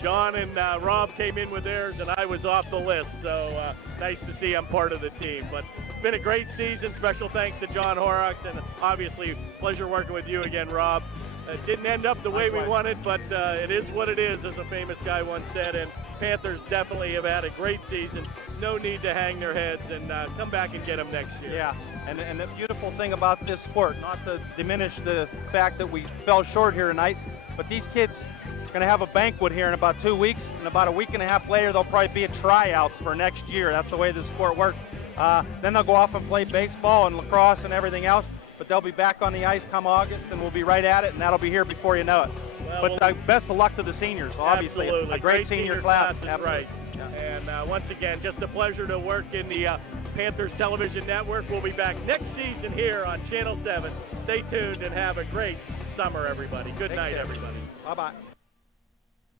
John and Rob came in with theirs, and I was off the list, so nice to see I'm part of the team. But it's been a great season. Special thanks to John Horrocks, and obviously pleasure working with you again, Rob. It didn't end up the way we wanted, but it is what it is, as a famous guy once said, and Panthers definitely have had a great season. No need to hang their heads, and come back and get them next year. Yeah, and the beautiful thing about this sport, not to diminish the fact that we fell short here tonight, but these kids are going to have a banquet here in about 2 weeks, and about a week and a half later they'll probably be at tryouts for next year. That's the way the sport works. Then they'll go off and play baseball and lacrosse and everything else, but they'll be back on the ice come August, and we'll be right at it, and that'll be here before you know it. Well, but best of luck to the seniors, obviously. Absolutely. A great senior class. Is right. Yeah. And once again, just a pleasure to work in the Panthers Television Network. We'll be back next season here on Channel 7. Stay tuned and have a great summer, everybody. Good night, everybody. Bye-bye.